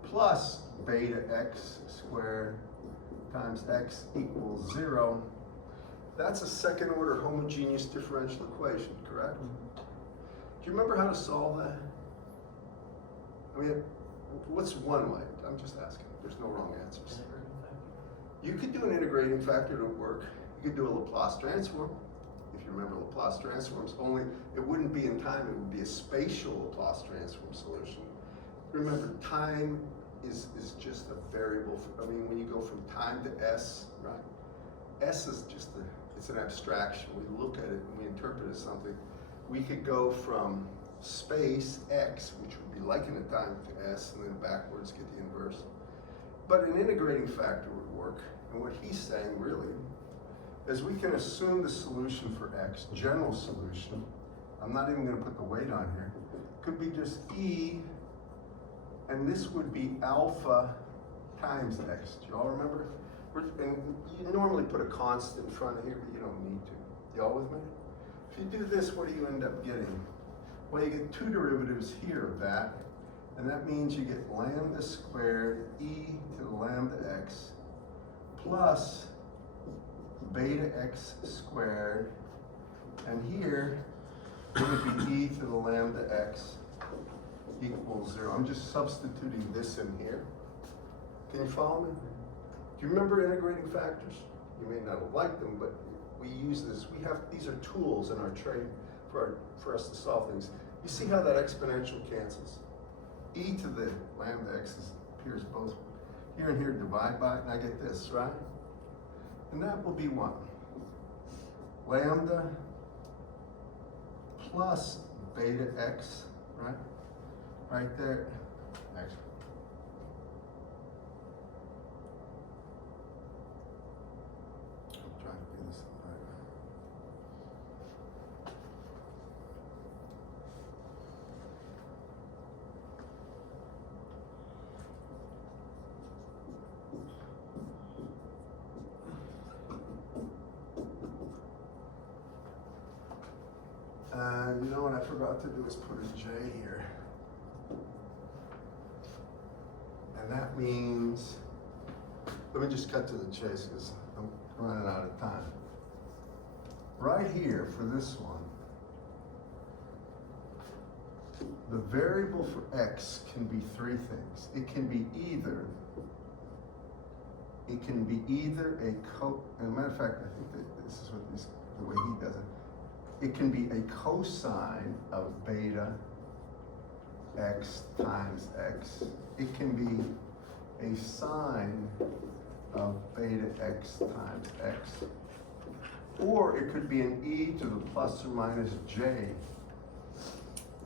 plus beta x squared times x equals 0. That's a second order homogeneous differential equation, correct? Do you remember how to solve that? I mean, what's one way? I'm just asking. There's no wrong answers. You could do an integrating factor to work. You could do a Laplace transform. If you remember Laplace transforms, only it wouldn't be in time, it would be a spatial Laplace transform solution. Remember, time is just a variable. I mean, when you go from time to S, right? S is just it's an abstraction. We look at it and we interpret it as something. We could go from space X, which would be likened in time to S, and then backwards get the inverse. But an integrating factor would work. And what he's saying really is we can assume the solution for X, general solution. I'm not even going to put the weight on here. Could be just E, and this would be alpha times X. Do you all remember? And you normally put a constant in front of here, but you don't need to. Y'all with me? If you do this, what do you end up getting? Well, you get two derivatives here of that, and that means you get lambda squared e to the lambda x plus beta x squared, and here it would be e to the lambda x equals 0. I'm just substituting this in here. Can you follow me? Do you remember integrating factors? You may not have liked them, but we use this. We have these are tools in our trade for us to solve things. You see how that exponential cancels? E to the lambda x appears both here and here, divide by it, and I get this, right? And that will be what? Lambda plus beta x, right? Right there. Next. I'm trying to do this right. And you know what I forgot to do is put a J here. And that means, let me just cut to the chase because I'm running out of time. Right here for this one, the variable for x can be three things. It can be either a as a matter of fact, I think that this is what the way he does it. It can be a cosine of beta x times x. It can be a sine of beta x times x. Or it could be an e to the plus or minus j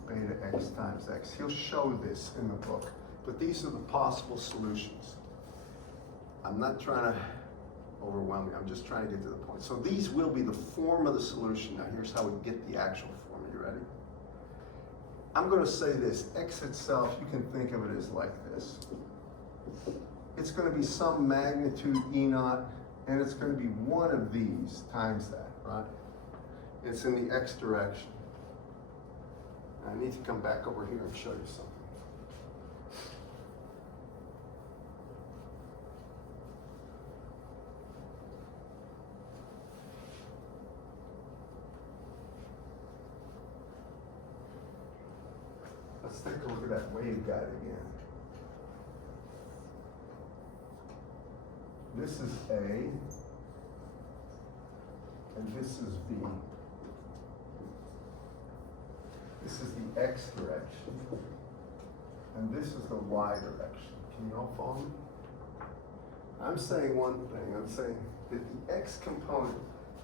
beta x times x. He'll show this in the book, but these are the possible solutions. I'm not trying to overwhelm you, I'm just trying to get to the point. So these will be the form of the solution. Now here's how we get the actual form. Are you ready? I'm going to say this, x itself, you can think of it as like this. It's going to be some magnitude E naught, and it's going to be one of these times that, right? It's in the x direction. I need to come back over here and show you something. Let's take a look at that waveguide again. This is A, and this is B. This is the x direction, and this is the y direction. Can you all follow me? I'm saying one thing, I'm saying that the x component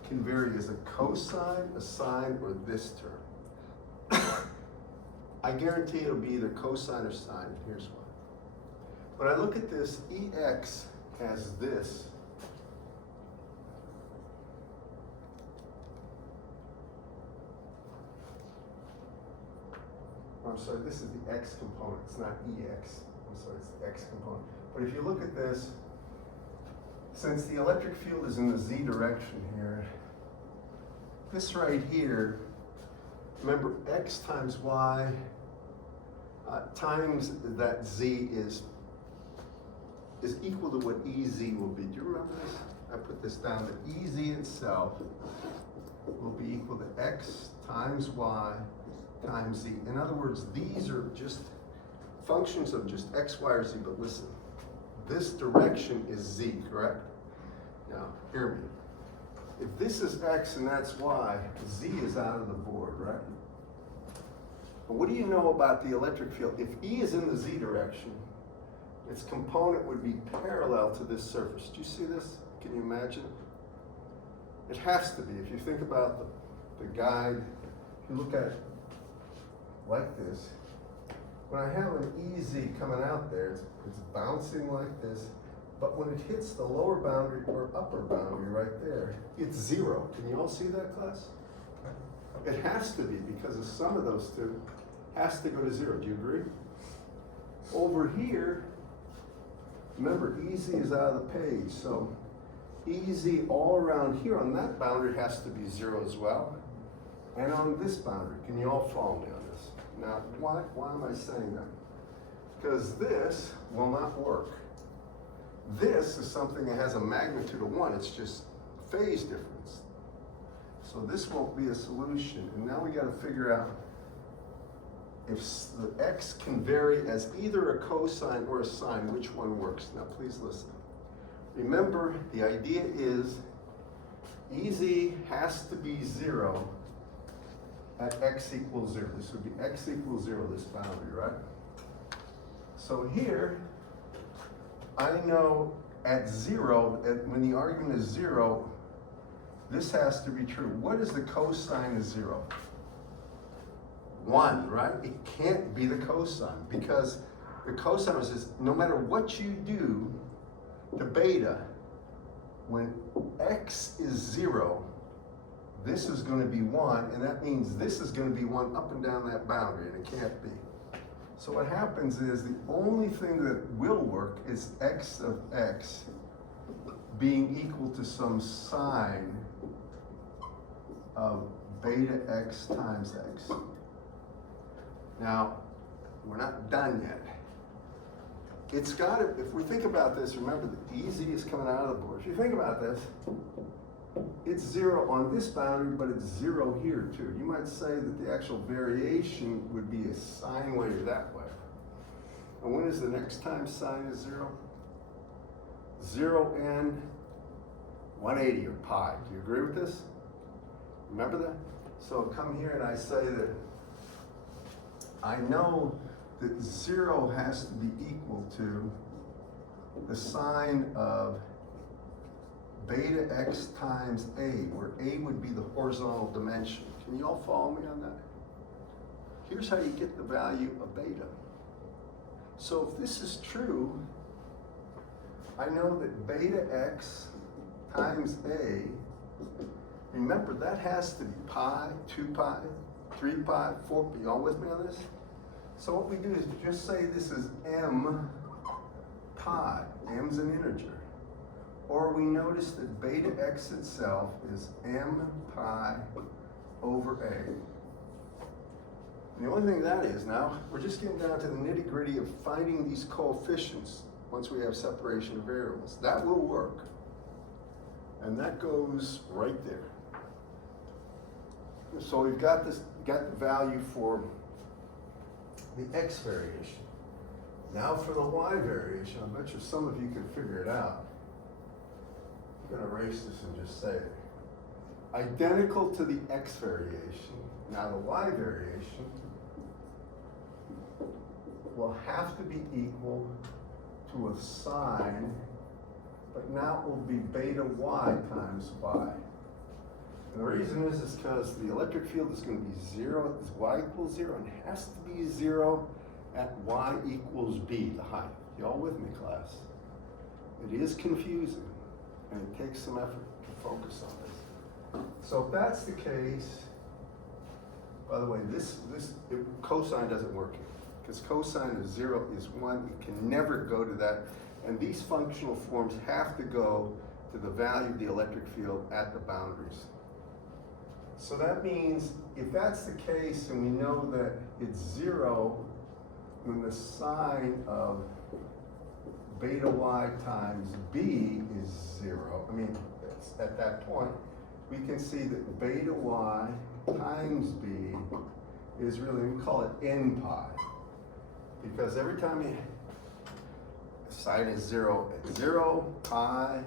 can vary as a cosine, a sine, or this term. I guarantee it'll be either cosine or sine. Here's why. When I look at this, EX has this. I'm sorry, this is the x component. It's not EX. I'm sorry, it's the x component. But if you look at this, since the electric field is in the z direction here, this right here, remember x times y times that z is equal to what EZ will be. Do you remember this? I put this down, that EZ itself will be equal to x times y times z. In other words, these are just functions of just x, y, or z, but listen, this direction is z, correct? Now, hear me. If this is x and that's y, z is out of the board, right? But what do you know about the electric field? If E is in the z direction, its component would be parallel to this surface. Do you see this? Can you imagine? It has to be. If you think about the guide, if you look at it like this, when I have an EZ coming out there, it's bouncing like this, but when it hits the lower boundary or upper boundary right there, it's zero. Can you all see that, class? It has to be, because the sum of those two has to go to zero. Do you agree? Over here, remember, EZ is out of the page, so EZ all around here on that boundary has to be zero as well. And on this boundary, can you all follow me on this? Now, why am I saying that? Because this will not work. This is something that has a magnitude of 1. It's just phase difference. So this won't be a solution. And now we got to figure out if the x can vary as either a cosine or a sine, which one works? Now please listen. Remember, the idea is EZ has to be 0 at x equals 0. This would be x equals 0, this boundary, right? So here, I know at 0, when the argument is 0, this has to be true. What is the cosine of 0? 1, right? It can't be the cosine, because the cosine is no matter what you do to beta, when x is 0, this is going to be 1, and that means this is going to be 1 up and down that boundary, and it can't be. So what happens is the only thing that will work is x of x being equal to some sine of beta x times x. Now, we're not done yet. It's got to, if we think about this, remember the EZ is coming out of the board. If you think about this, it's 0 on this boundary, but it's 0 here too. You might say that the actual variation would be a sine wave that way. And when is the next time sine is 0? 0 and 180 or pi. Do you agree with this? Remember that? So come here and I say that I know that 0 has to be equal to the sine of beta x times a, where a would be the horizontal dimension. Can you all follow me on that? Here's how you get the value of beta. So if this is true, I know that beta x times a, remember that has to be pi, 2 pi, 3 pi, 4 pi. You all with me on this? So what we do is just say this is m pi. M's an integer. Or we notice that beta x itself is m pi over a. And the only thing that is now, we're just getting down to the nitty gritty of finding these coefficients once we have separation of variables. That will work. And that goes right there. So we've got this, got the value for the x variation. Now for the y variation, I bet you some of you can figure it out. I'm gonna erase this and just say it. Identical to the x variation, now the y variation will have to be equal to a sine, but now it will be beta y times y. And the reason is because the electric field is going to be 0 at y equals 0 and has to be 0 at y equals b, the height. Y'all with me, class? It is confusing and it takes some effort to focus on this. So if that's the case, by the way, cosine doesn't work here because cosine of 0 is 1. It can never go to that. And these functional forms have to go to the value of the electric field at the boundaries. So that means if that's the case and we know that it's 0, then the sine of beta y times b is 0. I mean, at that point, we can see that beta y times b is really, we call it n pi. Because every time you, sine is 0 at 0, pi,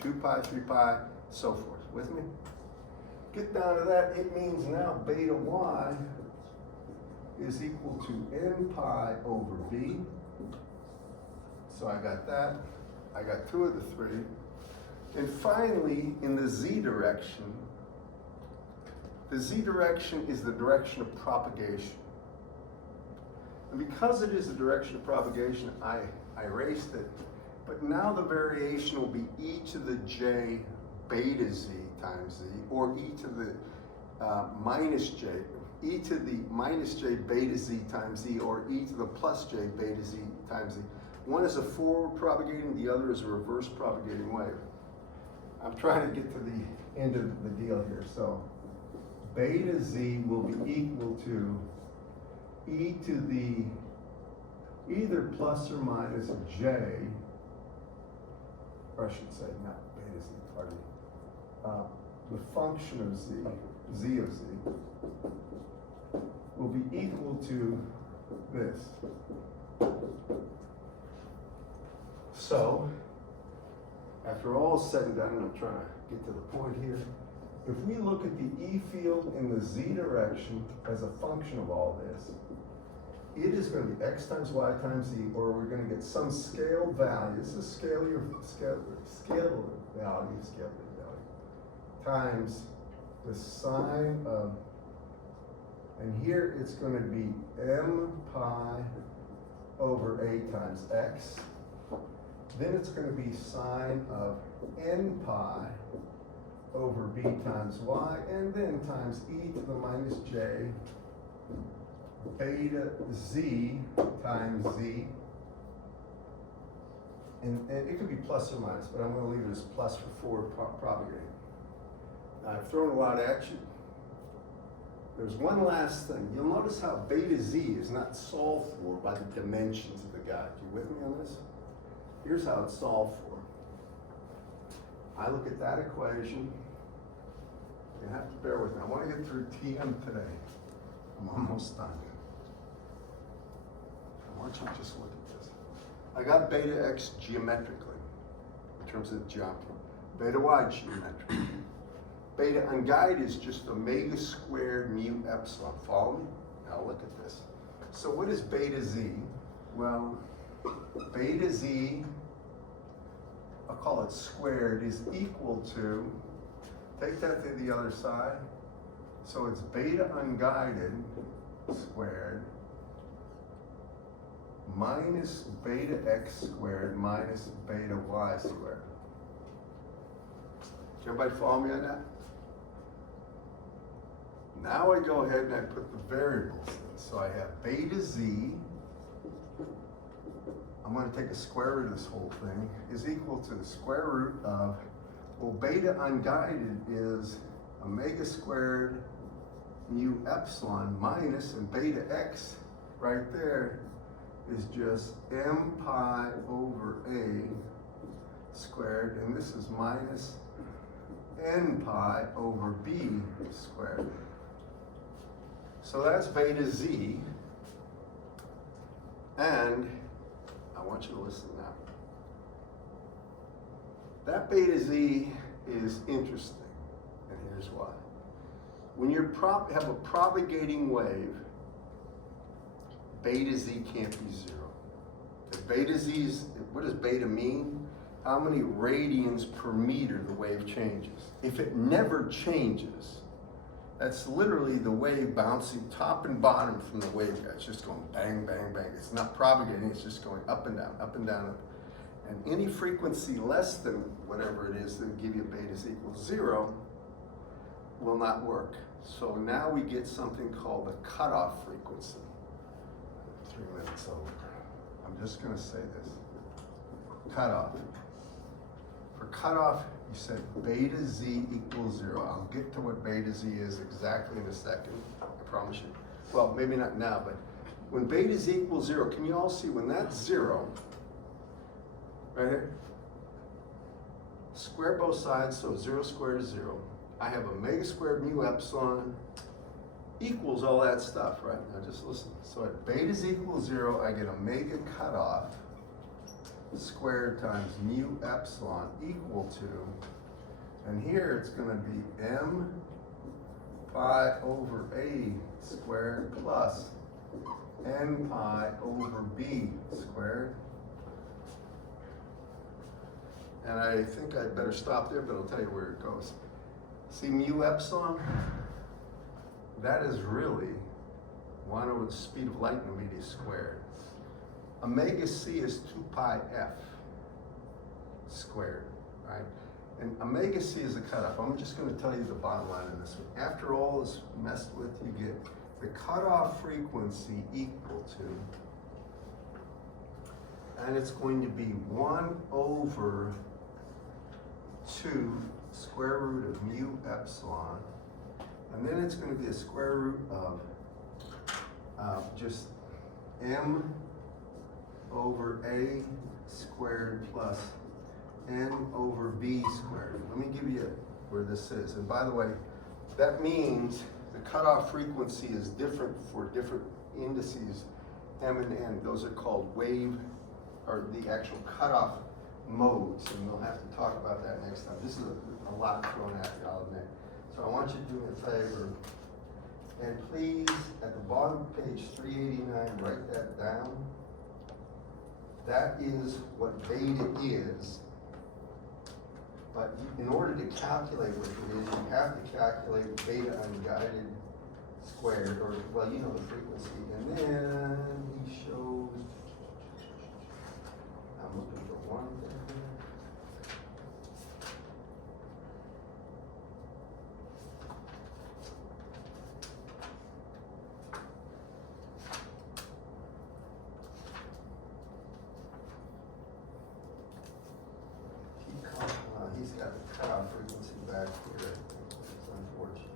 2 pi, 3 pi, so forth. With me? Get down to that, it means now beta y is equal to n pi over b. So I got that. I got 2 of the 3. And finally, in the z direction is the direction of propagation. And because it is the direction of propagation, I erased it. But now the variation will be e to the j beta z times z, or e to the minus j, e to the minus j beta z times z, or e to the plus j beta z times z. One is a forward propagating, the other is a reverse propagating wave. I'm trying to get to the end of the deal here. So beta z will be equal to e to the either plus or minus j, or I should say not beta z, pardon me. The function of z of z, will be equal to this. So, after all is said and done, and I'm trying to get to the point here, if we look at the E field in the z direction as a function of all this, it is going to be x times y times z, or we're going to get some scale value. This is scalar value, times the sine of, and here it's going to be m pi over a times x. Then it's going to be sine of n pi over b times y, and then times e to the minus j beta z times z. And it could be plus or minus, but I'm going to leave it as plus for forward propagating. Now, I've thrown a lot at you. There's one last thing. You'll notice how beta z is not solved for by the dimensions of the guide. You with me on this? Here's how it's solved for. I look at that equation. You have to bear with me. I want to get through TM today. I'm almost done. I want you to just look at this. I got beta x geometrically, in terms of geometry. Beta y geometrically. Beta unguided is just omega squared mu epsilon. Follow me? Now look at this. So what is beta z? Well, beta z, I'll call it squared, is equal to, take that to the other side. So it's beta unguided squared minus beta x squared minus beta y squared. Does everybody follow me on that? Now I go ahead and I put the variables in. So I have beta z, I'm going to take a square root of this whole thing, is equal to the square root of, well, beta unguided is omega squared mu epsilon minus, and beta x right there is just m pi over a squared, and this is minus n pi over b squared. So that's beta z, and I want you to listen now. That beta z is interesting, and here's why. When you have a propagating wave, beta z can't be zero. If beta z is, what does beta mean? How many radians per meter the wave changes. If it never changes, that's literally the wave bouncing top and bottom from the waveguide. It's just going bang, bang, bang. It's not propagating, it's just going up and down, up and down. And any frequency less than whatever it is that would give you beta z equals zero will not work. So now we get something called the cutoff frequency. 3 minutes over. I'm just going to say this. Cutoff. For cutoff, you said beta z equals zero. I'll get to what beta z is exactly in a second, I promise you. Well, maybe not now, but when beta z equals zero, can you all see when that's zero, right here? Square both sides, so 0 squared is 0. I have omega squared mu epsilon equals all that stuff, right? Now just listen. So at beta z equals 0, I get omega cutoff squared times mu epsilon equal to, and here it's going to be m pi over a squared plus n pi over b squared. And I think I'd better stop there, but I'll tell you where it goes. See mu epsilon? That is really 1 over the speed of light in a meter squared. Omega c is 2 pi f squared, right? And omega c is the cutoff. I'm just going to tell you the bottom line in this one. After all is messed with, you get the cutoff frequency equal to, and it's going to be 1 over 2 square root of mu epsilon, and then it's going to be a square root of just m over a squared plus n over b squared. Let me give you where this is. And by the way, that means the cutoff frequency is different for different indices, m and n. Those are called wave, or the actual cutoff modes, and we'll have to talk about that next time. This is a lot thrown at you, I'll admit. So I want you to do me a favor, and please, at the bottom of page 389, write that down. That is what beta is, but in order to calculate what it is, you have to calculate beta unguided squared, or, well, you know the frequency, and then he shows, I'm looking for one thing. He's got the cutoff frequency back here. It's unfortunate.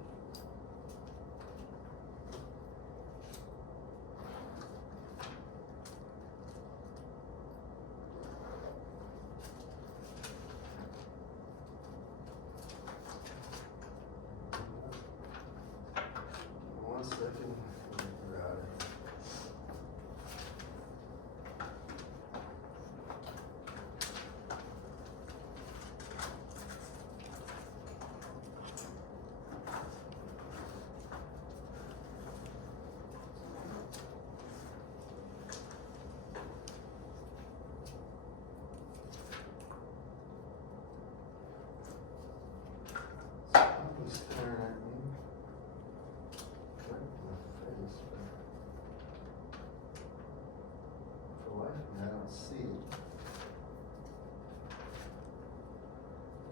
see it.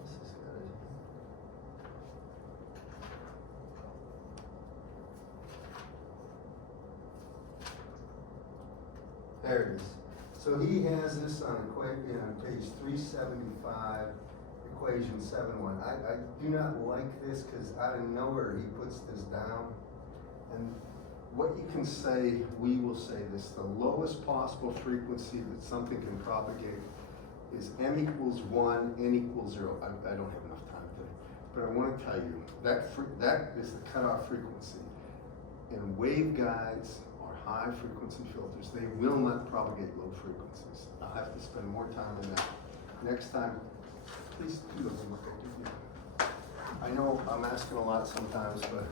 This is good. There it is. So he has this on page 375, equation 7.1. I do not like this because out of nowhere he puts this down. And what you can say, we will say this, the lowest possible frequency that something can propagate is m equals 1, n equals 0. I don't have enough time today, but I want to tell you, that is the cutoff frequency. And waveguides are high frequency filters. They will not propagate low frequencies. I'll have to spend more time on that. Next time, please do the homework I give you. I know I'm asking a lot sometimes, but